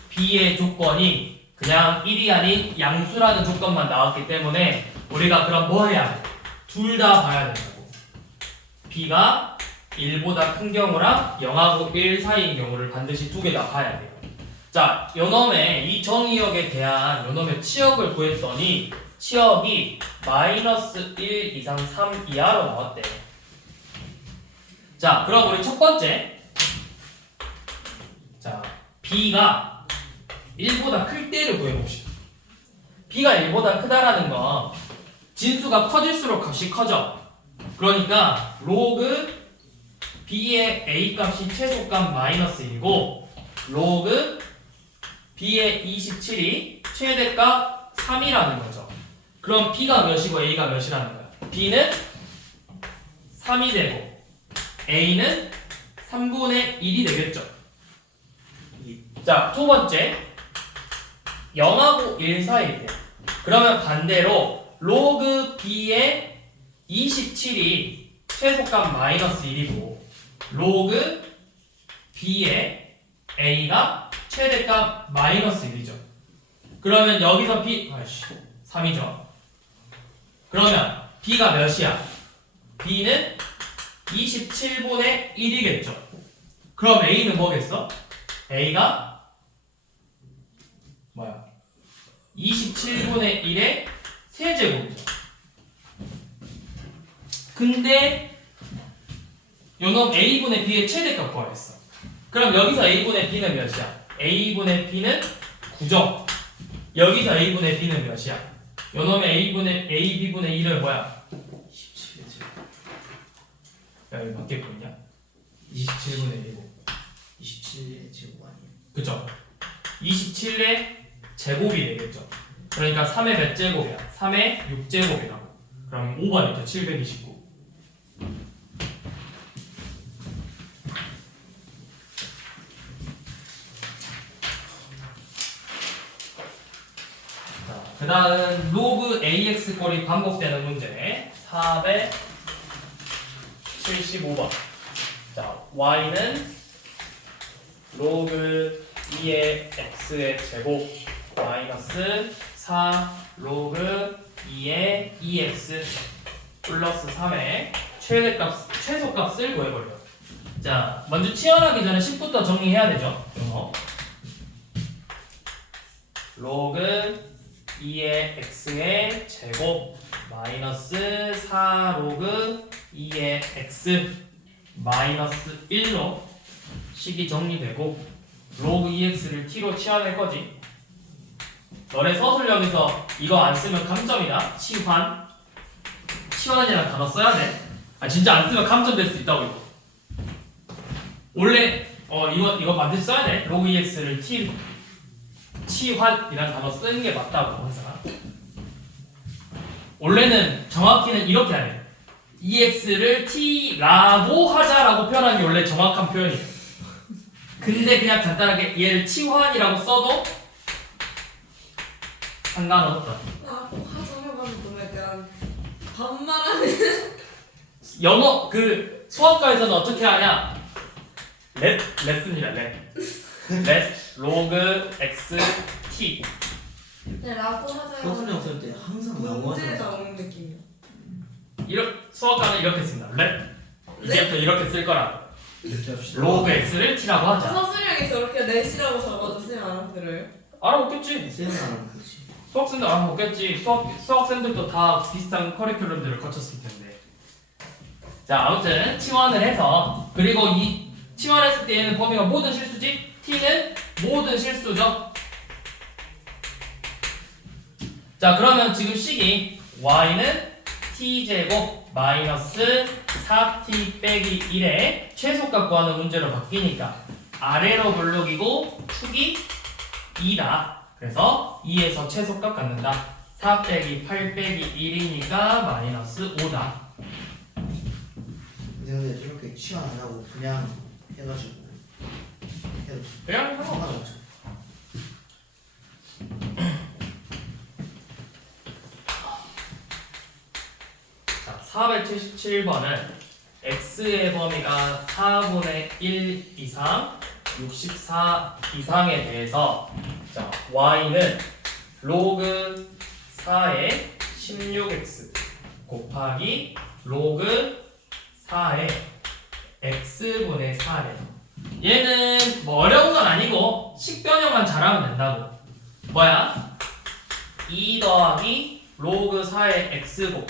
B의 조건이 그냥 1이 아닌 양수라는 조건만 나왔기 때문에 우리가 그럼 뭐 해야 돼? 둘 다 봐야 된다고. B가 1보다 큰 경우랑 0하고 1 사이인 경우를 반드시 두 개 다 봐야 돼요. 자, 요놈의 이 정의역에 대한 요놈의 치역을 구했더니 치역이 마이너스 1 이상 3 이하로 나왔대. 자, 그럼 우리 첫 번째, 자, B가 1보다 클 때를 구해봅시다. B가 1보다 크다라는 건 진수가 커질수록 값이 커져. 그러니까 로그 B의 A 값이 최소값 마이너스 1이고 로그 B의 27이 최대값 3이라는 거죠. 그럼 B가 몇이고 A가 몇이라는 거야? B는 3이 되고 A는 3분의 1이 되겠죠. 자, 두 번째 0하고 1 사이일 때 그러면 반대로 로그 B의 27이 최소값 마이너스 1이고 로그 B의 A가 최대값 마이너스 1이죠. 그러면 여기서 B 3이죠. 그러면 B가 몇이야? B는 27분의 1이겠죠. 그럼 A는 뭐겠어? A가 뭐야? 27분의 1의 세제곱이죠. 근데 요놈 A분의 B의 최대값 구하랬어. 그럼 여기서 A분의 B는 몇이야? A분의 B는 9죠. 여기서 A분의 B는 몇이야? 요놈의 B분의 1은 뭐야? 27의 제곱. 야, 이거 맞겠고 있냐? 27분의 1이고 27의 제곱 아니에요? 그쵸? 27의 제곱이 되겠죠. 그러니까 3의 몇 제곱이야? 3의 6제곱이라고. 그럼 5번이죠. 729. 자, 그 다음 로그 AX 꼴이 반복되는 문제 475번. 자, Y는 로그 2의 X의 제곱 마이너스 4 로그 2의 2X 플러스 3의 최소값을 구해버려. 자, 먼저 치환하기 전에 10부터 정리해야 되죠. 이거 로그 2의 X의 제곱 마이너스 4 로그 2의 X 마이너스 1로 식이 정리되고 로그 2x를 t로 치환할 거지. 너네 서술형에서 이거 안 쓰면 감점이다. 치환이라는 단어 써야 돼. 아 진짜 안 쓰면 감점될 수 있다고 이거. 원래 이거 반드시 써야 돼. 로그 2x를 t 치환이라는 단어 쓰는 게 맞다고 항상. 원래는 정확히는 이렇게 해야 돼. 2x를 t라고 하자라고 표현하는 게 원래 정확한 표현이에요. 근데 그냥 간단하게 얘를 치환이라고 써도 상관은 없다. 꼭 하정해가지고 너무 약간 반말하는. 영어 그 수학과에서는 어떻게 하냐? 렛습니다. 렛 로그 x t. 네, 라고 서술형 하자면 쓸 때 항상 나고 문제 하잖아. 나오는 느낌이야. 수학과는 이렇게 씁니다. 렛 이제부터 이렇게 쓸 거라. 이렇게 합시다. 로그 x를 t라고 하자. 서술형이 저렇게 넷이라고 적어주시면 알아들어요? 알아먹겠지. 쌤은 안 그렇지. 수학생들 알아먹겠지. 수학생들도 다 비슷한 커리큘럼들을 거쳤을 텐데. 자, 아무튼 치환을 해서 그리고 이 치환했을 때 얘는 범위가 모든 실수지. t는 모든 실수죠. 자, 그러면 지금 식이 y는 t제곱 마이너스 4t 빼기 1의 최소값 구하는 문제로 바뀌니까 아래로 블록이고 축이 2다. 그래서 2에서 최소값 갖는다. 4 빼기 8 빼기 1이니까 마이너스 5다. 근데 저렇게 치환 안 하고 그냥 해가지고 해도 그냥 상관없어. 상관없죠. 자, 477번은 x의 범위가 4분의 1 이상 64 이상에 대해서 자, y는 로그 4의 16x 곱하기 로그 4의 x분의 4래. 얘는 뭐 어려운 건 아니고 식변형만 잘하면 된다고. 뭐야? 2 더하기 로그 4의 x곱.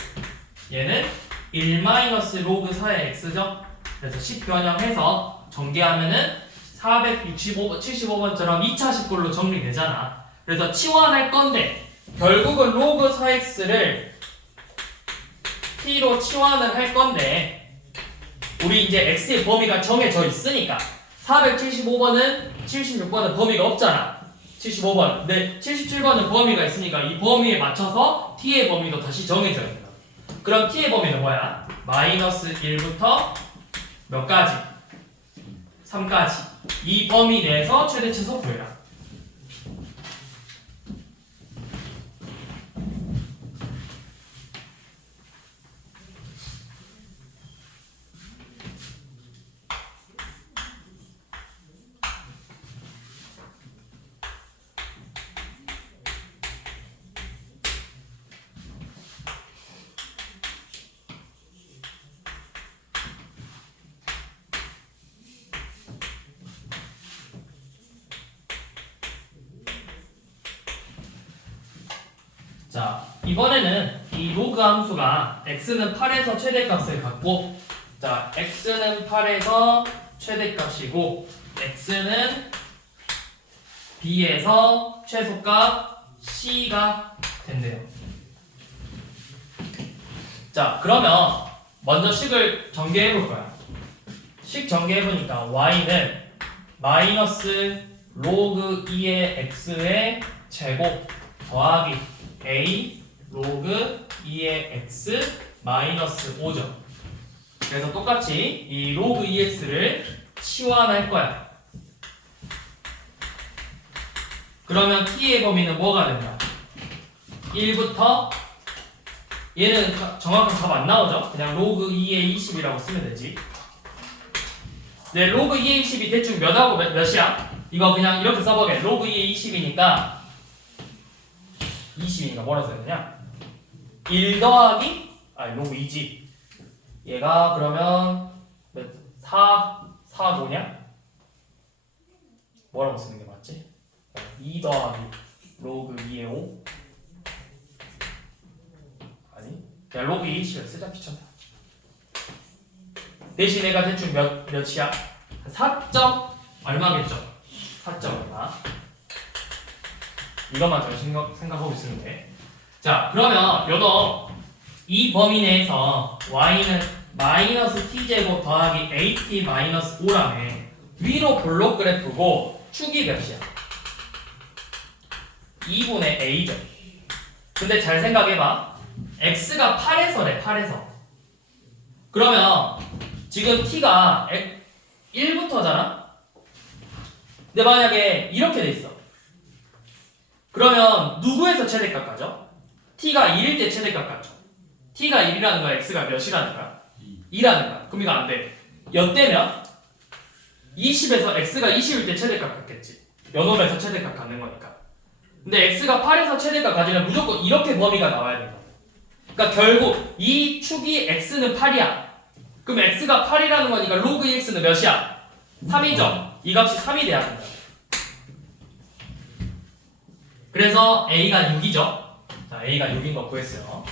얘는 1 마이너스 로그 4의 x죠. 그래서 식변형해서 전개하면은 465번, 75번처럼 2차식 꼴로 정리되잖아. 그래서 치환할 건데 결국은 로그 4x를 t로 치환을 할 건데 우리 이제 x의 범위가 정해져 있으니까 475번은 76번은 범위가 없잖아. 75번. 근데 77번은 범위가 있으니까 이 범위에 맞춰서 t의 범위도 다시 정해줘야 된다. 그럼 t의 범위는 뭐야? 마이너스 1부터 몇 가지? 3까지. 이 범위 내에서 최대 최소 구해라. 자, 이번에는 이 로그 함수가 x는 8에서 최대값을 갖고, 자, x는 8에서 최대값이고 x는 b에서 최소값 c가 된대요. 자, 그러면 먼저 식을 전개해 볼 거야. 식 전개해 보니까 y는 마이너스 로그 2의 x의 제곱 더하기 a 로그 2의 x 마이너스 5죠. 그래서 똑같이 이 로그 2x를 치환할 거야. 그러면 t의 범위는 뭐가 된다? 1부터 얘는 정확한 값 안 나오죠? 그냥 로그 2의 20이라고 쓰면 되지. 네, 로그 2의 20이 대충 몇하고 몇이야? 이거 그냥 이렇게 써보게. 로그 2의 20이니까 20이니까 뭐라 써야 되냐? 1 더하기 로그 2지. 얘가 그러면 몇 4 뭐냐? 뭐라고 쓰는 게 맞지? 2 더하기 로그 2의 5 아니 그냥 로그 2의 20을 쓰자. 귀찮다. 대신 얘가 대충 몇이야? 4점 얼마겠죠? 4점 얼마. 이것만 좀 생각하고 있으면 돼. 자, 그러면 요거 이 범위 내에서 y는 마이너스 t제곱 더하기 at 마이너스 5라며 위로 볼록 그래프고 축이 몇이야? 2분의 a죠. 근데 잘 생각해봐. x가 8에서래. 8에서. 그러면 지금 t가 1부터잖아? 근데 만약에 이렇게 돼 있어. 그러면 누구에서 최대값 가죠? t가 1일 때 최대값 가죠. t가 1이라는 거야, x가 몇이라는 거야? 2라는 거야. 그럼 이거 안 돼. 엿대면 20에서 x가 20일 때 최대값 갖겠지. 요놈에서 최대값 갖는 거니까. 근데 x가 8에서 최대값 가지면 무조건 이렇게 범위가 나와야 된다. 그러니까 결국 이 축이 x는 8이야. 그럼 x가 8이라는 거니까 로그 x는 몇이야? 3이죠. 이 값이 3이 돼야 된다. 그래서 a가 6이죠. 자, a가 6인 거 구했어요.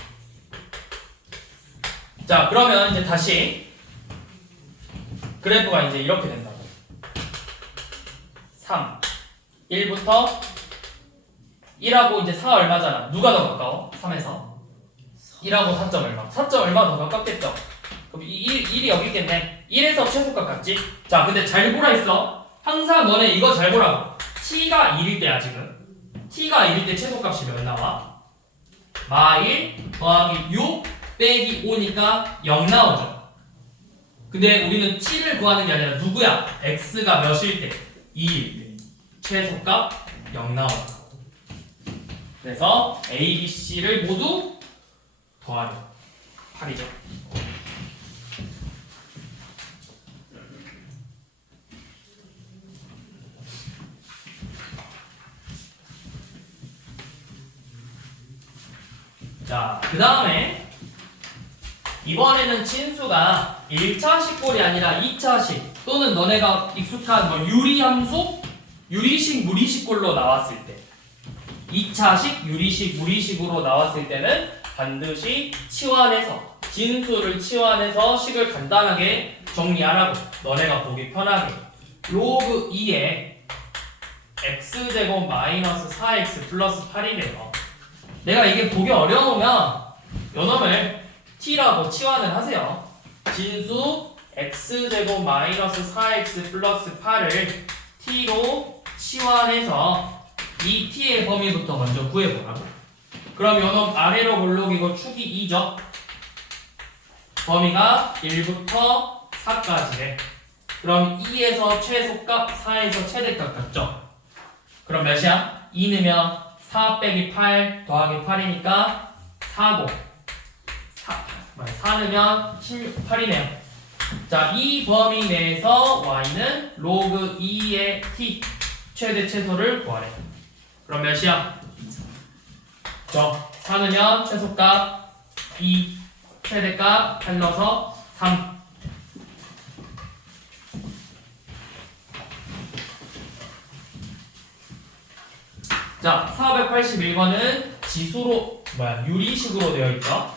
자, 그러면 이제 다시 그래프가 이제 이렇게 된다고. 3 1부터 1하고 이제 4 얼마잖아. 누가 더 가까워? 3에서 1하고 4점 얼마. 4점 얼마 더 가깝겠죠. 그럼 1이 여기 있겠네. 1에서 최소값 같지? 자, 근데 잘 보라 했어. 항상 너네 이거 잘 보라고. t가 1일 때야 지금. t가 1일 때 최소값이 몇 나와? 마1 더하기 6 빼기 5니까 0 나오죠. 근데 우리는 t를 구하는 게 아니라 누구야? x가 몇일 때? 2일 때. 최소값 0 나오죠. 그래서 a, b, c를 모두 더하면 8이죠. 자, 그 다음에 이번에는 진수가 1차식 꼴이 아니라 2차식 또는 너네가 익숙한 뭐 유리함수, 유리식, 무리식 꼴로 나왔을 때 2차식, 유리식, 무리식으로 나왔을 때는 반드시 치환해서 진수를 치환해서 식을 간단하게 정리하라고. 너네가 보기 편하게 로그 2에 x제곱 마이너스 4x 플러스 8이래요. 내가 이게 보기 어려우면 요놈을 t라고 치환을 하세요. 진수 x제곱 마이너스 4x 플러스 8을 t로 치환해서 이 t의 범위부터 먼저 구해보라고. 그럼 요놈 아래로 볼록이고 축이 2죠. 범위가 1부터 4까지래. 그럼 2에서 최소값, 4에서 최대값 같죠? 그럼 몇이야? 2 넣으면 4 빼기 8 더하기 8이니까 4고 4 넣으면 18이네요. 자, 이 범위 내에서 y는 로그 2의 t 최대 최소를 구하래. 그럼 몇이야? 4 넣으면 최소값 2 최대값 8 넣어서 3. 자, 481번은 지수로 유리식으로 되어 있죠.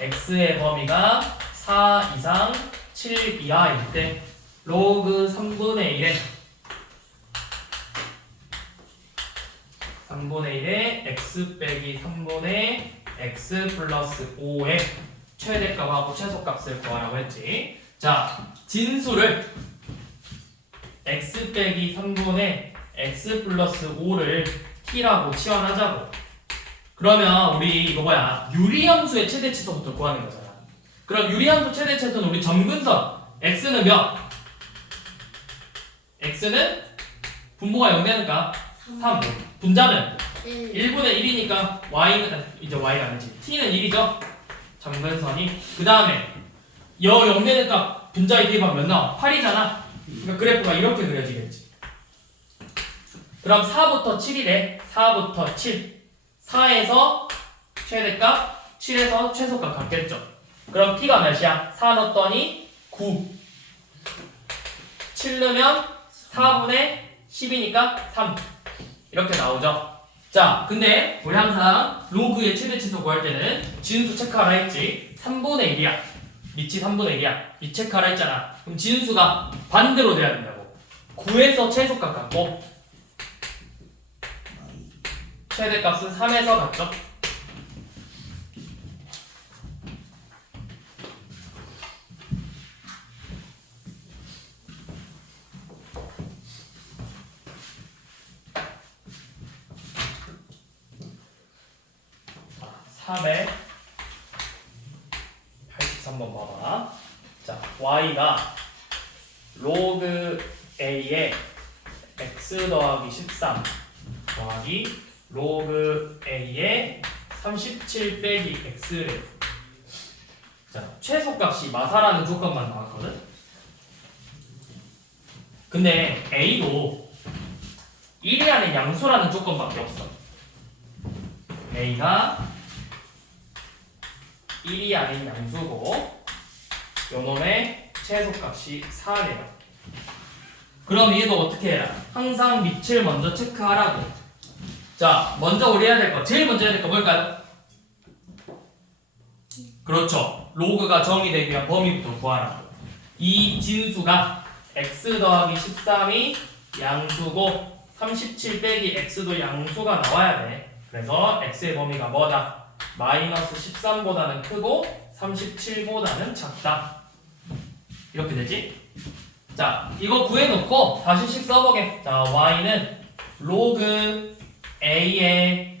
x의 범위가 4 이상 7 이하일 때 로그 3분의 1에 x 빼기 3분의 x 플러스 5의 최대값하고 최소값을 구하라고 했지. 자, 진수를 x 빼기 3분의 x 플러스 5를 t라고 치환하자고. 그러면 우리 이거 유리함수의 최대치수부터 구하는 거잖아. 그럼 유리함수 최대치수는 우리 점근선 x는 몇? x는 분모가 0 되니까 3. 분자는 1분의 1이니까 y는 이제 y가 아니지. t는 1이죠. 점근선이. 그 다음에 0 되니까 분자의 대입하면 몇 나와? 8이잖아. 그러니까 그래프가 이렇게 그려지겠지. 그럼 4부터 7이래. 4부터 7. 4에서 최대값, 7에서 최소값 같겠죠. 그럼 t가 몇이야? 4 넣었더니 9. 7 넣으면 4분의 10이니까 3. 이렇게 나오죠. 자, 근데 우리 항상 로그의 최대치수 구할 때는 진수 체크하라 했지. 3분의 1이야. 밑이 3분의 1이야. 이 체크하라 했잖아. 그럼 진수가 반대로 돼야 된다고. 9에서 최소값 같고 최대값은 3에서 같죠. 자, 483번 봐봐. 자, y가 로그 a에 x 더하기 13 더하기 로그 a에 37 빼기 x를. 자, 최소값이 마사라는 조건만 나왔거든. 근데 a도 1이 아닌 양수라는 조건밖에 없어. a가 1이 아닌 양수고 요놈의 최소값이 4래요. 그럼 얘도 어떻게 해라? 항상 밑을 먼저 체크하라고. 자, 먼저 우리 해야 될 거, 제일 먼저 해야 될 거 뭘까요? 그렇죠. 로그가 정의되기 위한 범위부터 구하라. 이 진수가 x 더하기 13이 양수고 37 빼기 x도 양수가 나와야 돼. 그래서 x의 범위가 뭐다? 마이너스 13보다는 크고 37보다는 작다. 이렇게 되지? 자, 이거 구해놓고 다시 식 써보게. 자, y는 로그 a의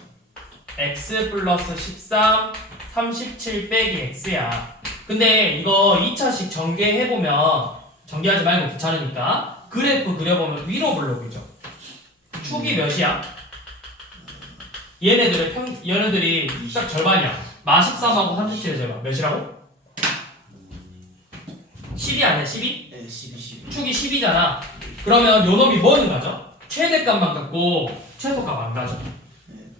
x 플러스 13 37 빼기 x야. 근데 이거 2차식 전개해보면, 전개하지 말고 귀찮으니까 그래프 그려보면 위로 블록이죠. 축이 몇이야? 얘네들이 딱 절반이야. 마 13하고 37의 절반 몇이라고? 10이 아니야? 12? 네, 12. 축이 10이잖아. 그러면 요 놈이 뭐는 가죠? 최대값만 갖고 최소값 안 가죠.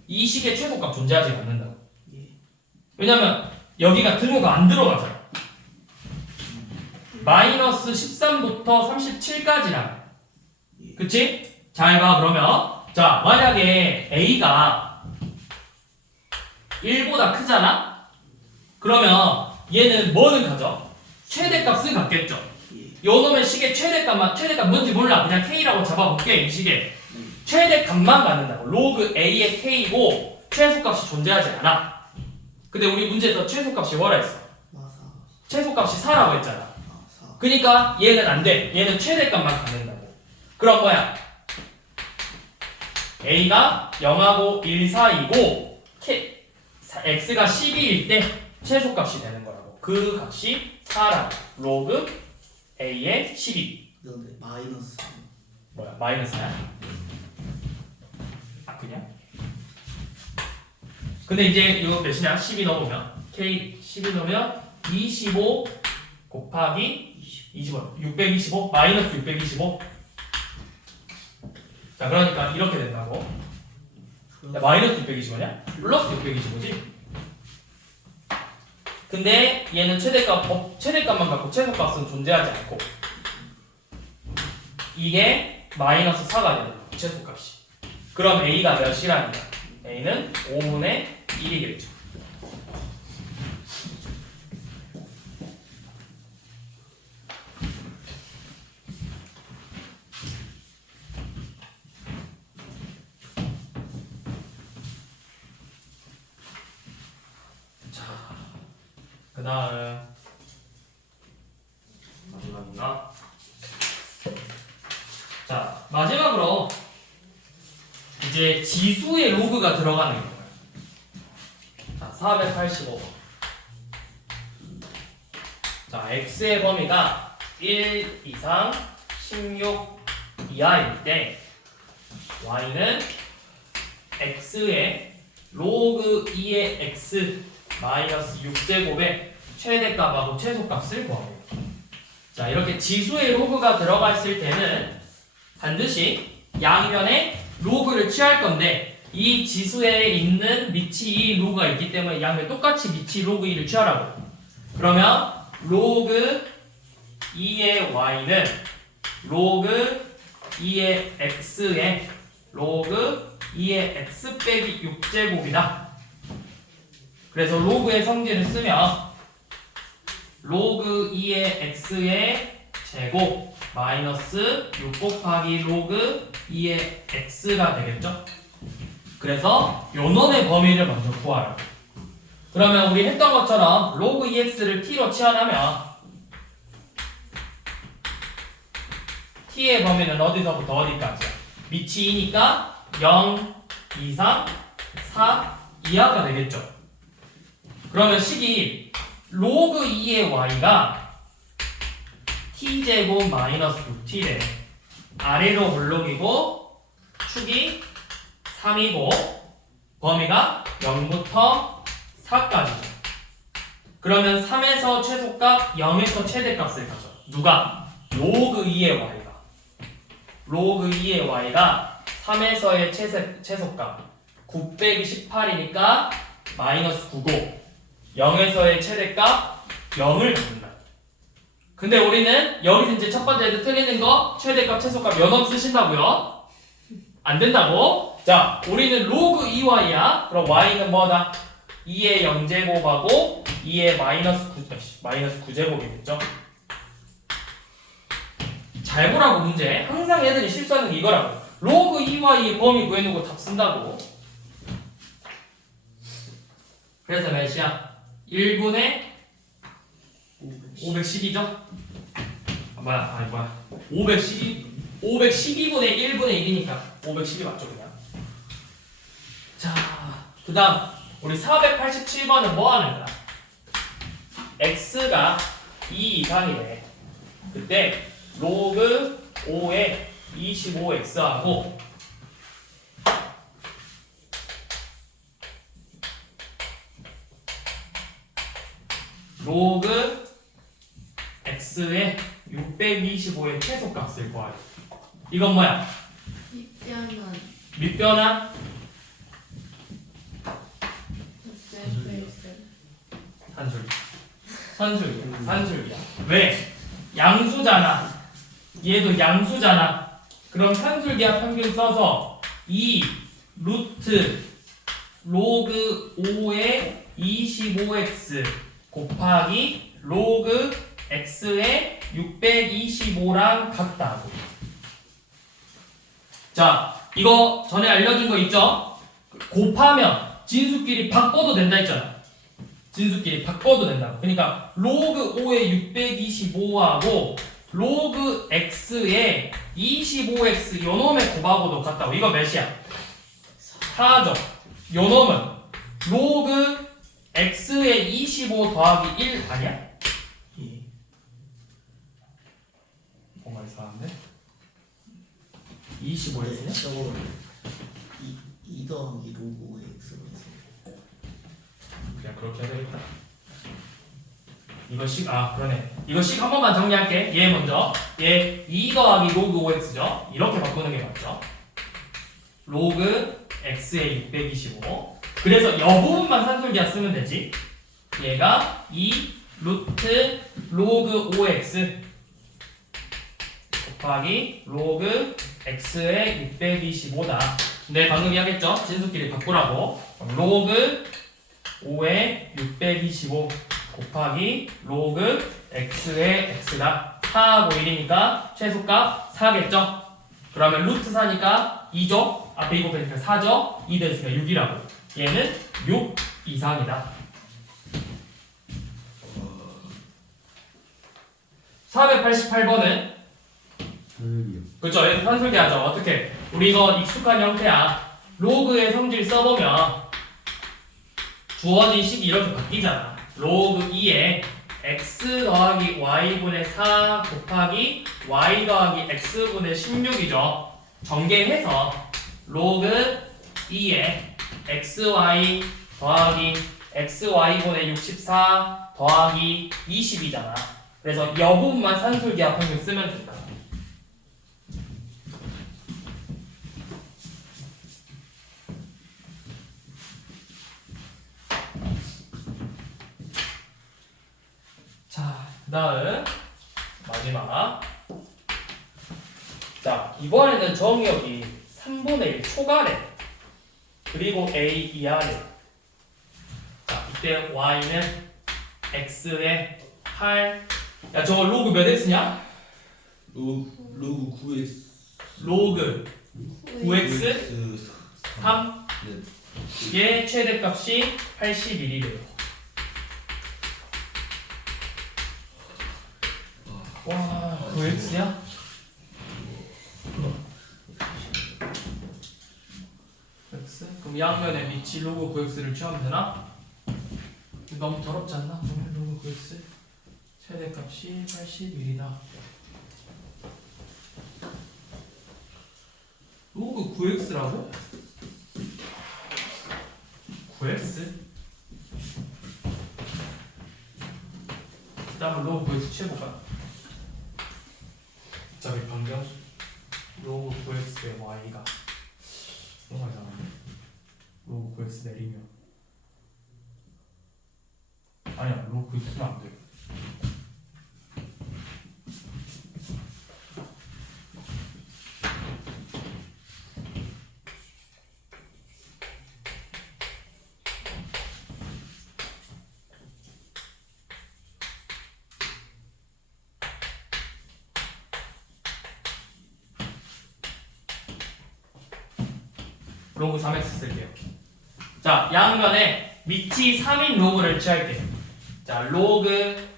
이 식의 최소값 존재하지 않는다고. 왜냐면 여기가 등호가 안 들어가잖아. 마이너스 13부터 37까지라. 그치? 잘 봐. 그러면 자, 만약에 a가 1보다 크잖아? 그러면 얘는 뭐는 가죠? 최대값은 같겠죠. 요 놈의 식의 최대값 뭔지 몰라. 그냥 k라고 잡아볼게. 이 식의 최대값만 갖는다고. 로그 a의 k고 최소값이 존재하지 않아. 근데 우리 문제에서 최소값이 뭐라 했어? 최소값이 4라고 했잖아. 그러니까 얘는 안 돼. 얘는 최대값만 갖는다고. 그럼 뭐야? a가 0하고 1 사이고 x가 12일 때 최소값이 되는 거라고. 그 값이 4라고. 로그 a의 12. 근데 마이너스 뭐야? 마이너스야? 아 그냥? 근데 이제 이거 몇이냐? 12 넣으면 k 12 넣으면 25 곱하기 25 625 마이너스 625. 자 그러니까 이렇게 된다고. 야, 마이너스 625냐? 플러스 625지? 근데 얘는 최대값만 갖고 최소값은 존재하지 않고 이게 마이너스 4가 되는 거야, 최소값이. 그럼 a가 몇 시간이냐? a는 5분의 1이겠죠. 그 다음 마지막인가? 자 마지막으로 이제 지수의 로그가 들어가는 거예요. 자 485번. 자 x의 범위가 1 이상 16 이하일 때 y는 x의 로그 2의 x 마이너스 6제곱의 최대값하고 최소값을 구합니다. 자 이렇게 지수의 로그가 들어가 있을 때는 반드시 양면에 로그를 취할 건데 이 지수에 있는 미치 2 로그가 있기 때문에 양면 똑같이 미치 로그 2를 취하라고. 그러면 로그 2의 y는 로그 2의 x의 로그 2의 x 빼기 6제곱이다. 그래서 로그의 성질을 쓰면 로그 2의 x의 제곱 마이너스 6 곱하기 로그 2의 x가 되겠죠? 그래서 요 놈의 범위를 먼저 구하라. 그러면 우리 했던 것처럼 로그 2x를 t로 치환하면 t의 범위는 어디서부터 어디까지야? 미치 2니까 0 이상 4 이하가 되겠죠? 그러면 식이 로그 2의 y가 t제곱 마이너스 6t래. 아래로 볼록이고 축이 3이고 범위가 0부터 4까지죠. 그러면 3에서 최소값, 0에서 최대값을 가져. 누가? 로그 2의 y가. 로그 2의 y가 3에서의 최소값 9 빼기 18이니까 마이너스 9고 0에서의 최대값 0을 갖는다. 근데 우리는 여기서 이제 첫 번째로 틀리는 거 최대값 최소값 연업 쓰신다고요? 안 된다고? 자, 우리는 로그 2y야. 그럼 y는 뭐다? 2의 0제곱하고 2의 마이너스 9제곱이겠죠? 잘 보라고 문제. 항상 애들이 실수하는 게 이거라고. 로그 2y의 범위 구해놓고 답 쓴다고. 그래서 몇이야? 1분의 512죠? 뭐야 512분의 1분의 1이니까 512 맞죠 그냥? 자, 그 다음 우리 487번은 뭐 하는 거야? x가 2 이상이래. 그때 로그 5의 25x하고 로그 x의 625의 최소값을 구하래. 이건 뭐야? 밑변은 밑변환? 산술이야. 왜? 양수잖아. 얘도 양수잖아. 그럼 산술기하 평균 써서 2 루트 로그 5의 25x 곱하기 로그 x의 625랑 같다고. 자, 이거 전에 알려준 거 있죠? 곱하면 진수끼리 바꿔도 된다 했잖아. 진수끼리 바꿔도 된다고. 그러니까 로그 5의 625하고 로그 x의 25x 요놈의 곱하고도 같다고. 이거 몇이야? 4죠. 요 놈은 로그 x의 25 더하기 1 아니야? 예. 뭔가 이상한데? 25x냐? 저거 2 더하기 로그 x로 해서 그냥 그렇게 해야 되겠다. 이거씩 그러네. 이거씩 한 번만 정리할게. 얘 먼저. 얘 2 더하기 로그 5x죠. 이렇게 바꾸는 게 맞죠. 로그 x의 625. 그래서 이 부분만 산술기하 쓰면 되지. 얘가 2 루트 로그 5x 곱하기 로그 x의 625다. 근데 방금 이야기했죠? 진수끼리 바꾸라고. 로그 5의 625 곱하기 로그 x의 x다. 4하고 1이니까 최소값 4겠죠? 그러면 루트 4니까 2죠? 앞에 이거 빼니까 4죠? 2 됐으니까 6이라고. 얘는 6 이상이다. 488번은 그쵸? 얘는 산술기하죠. 어떻게? 우리 이거 익숙한 형태야. 로그의 성질 써보면 주어진 식이 이렇게 바뀌잖아. 로그 2에 x 더하기 y분의 4 곱하기 y 더하기 x분의 16이죠. 전개해서 로그 2에 xy 더하기 xy분의 64 더하기 20이잖아. 그래서 이 부분만 산술기하 평균 쓰면 된다. 자, 그 다음 마지막. 자, 이번에는 정의역이 3분의 1 초과래. 그리고 a 이하래. 자, 이때 y는 x의 8. 야, 저거 로그 몇 x냐? 로그 9x 로그 9x 9x 3. 네. 얘 최대값이 81이래요. 와, 9x야? x? 그럼 양면에 밑이 로그 9x를 취하면 되나? 너무 더럽지 않나? 그러면 로그 9x 최대값이 81이다. 로그 9x라고? 9x? 일단 한번 로그 9x 취해볼까? 저기 변경 로그 9x의 y가 너무 이상한데? 로그 9x 내리면 아니야, 로그 9x 쓰면 안돼. 로그 3x 쓸게요. 자, 양면에 밑이 3인 로그를 취할게요. 자, 로그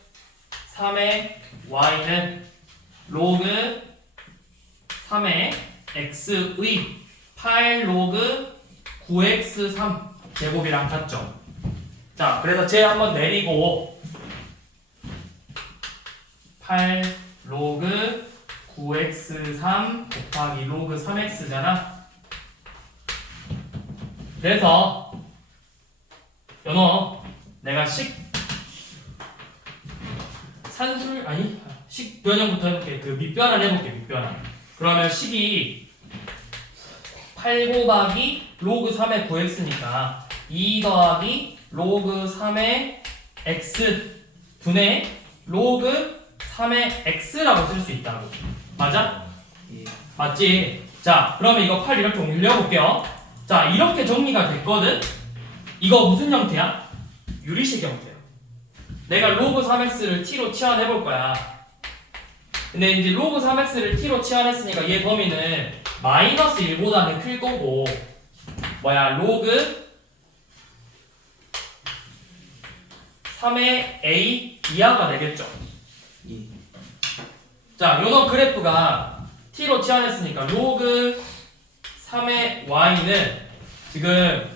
3의 y는 로그 3의 x의 8 로그 9x3 제곱이랑 같죠. 자, 그래서 쟤 한번 내리고 8 로그 9x3 곱하기 로그 3x잖아. 그래서 연어 내가 식 변형부터 해볼게. 그 밑변환 해볼게. 밑변환. 그러면 식이 8 곱하기 로그 3의 9x니까 2 더하기 로그 3의 x 분의 로그 3의 x라고 쓸 수 있다고. 맞아? 예. 맞지? 자, 그러면 이거 8 이렇게 올려볼게요. 자, 이렇게 정리가 됐거든? 이거 무슨 형태야? 유리식 형태야. 내가 로그 3x를 t로 치환해볼 거야. 근데 이제 로그 3x를 t로 치환했으니까 얘 범위는 마이너스 1보다는 클 거고, 로그 3의 a 이하가 되겠죠. 예. 자, 요놈 그래프가 t로 치환했으니까 로그 3의 y는 지금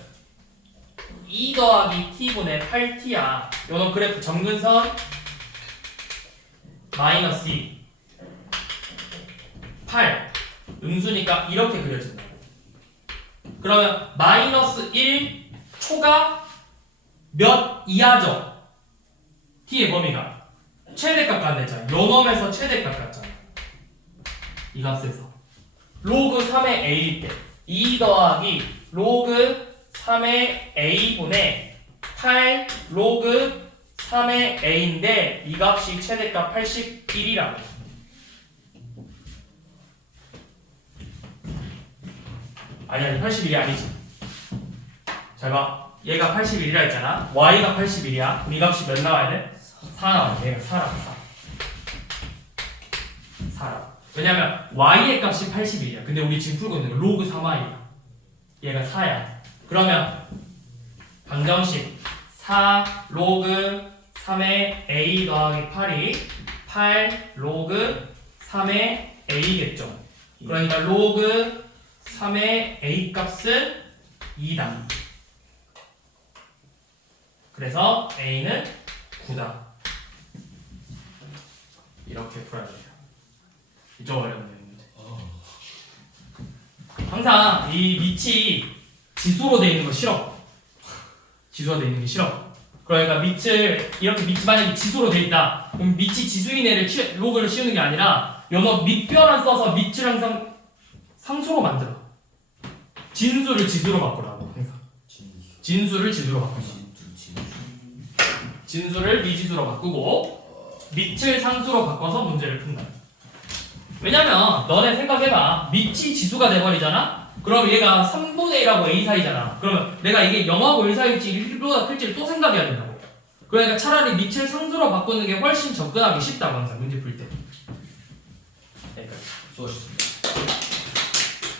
2 더하기 t분의 8t야. 요런 그래프 점근선 마이너스 2 8 음수니까 이렇게 그려진다고. 그러면 마이너스 1 초가 몇 이하죠? t의 범위가 최대값 간댔잖아. 요 놈에서 최대값 같잖아. 이 값에서 로그 3의 a일 때 2 더하기 로그 3의 a분의 8 로그 3의 a인데 이 값이 최대값 81이라고. 아니 81이 아니지. 잘 봐. 얘가 81이라 했잖아. y가 81이야. 그럼 이 값이 몇 나와야 돼? 4 나와야 돼. 얘가 4라고 4. 왜냐면 y의 값이 81이야. 근데 우리 지금 풀고 있는 거 로그 3y야. 얘가 4야. 그러면 방정식 4 로그 3의 a 더하기 8이 8 로그 3의 a겠죠. 그러니까 로그 3의 a 값은 2다. 그래서 a는 9다. 이렇게 풀어야 돼요. 이쪽 어려운데 문제. 항상 이 밑이 지수로 되어 있는 거 싫어. 지수로 되어 있는 게 싫어. 그러니까 밑을 이렇게 밑이 만약에 지수로 되어 있다. 그럼 밑이 지수인 애를 로그를 씌우는 게 아니라 요거 밑변환 써서 밑을 항상 상수로 만들어. 진수를 지수로 바꾸라고 항상. 진수를 지수로 바꾼다. 진수를 미지수로 바꾸고 밑을 상수로 바꿔서 문제를 푼다. 왜냐면 너네 생각해봐. 밑이 지수가 돼버리잖아? 그럼 얘가 3분의 1하고 a 사이잖아. 그러면 내가 이게 0하고 1 사이일지 1보다 클지를 또 생각해야 된다고. 그러니까 차라리 밑을 상수로 바꾸는 게 훨씬 접근하기 쉽다고 항상 문제 풀 때. 여기까지. 수고하셨습니다.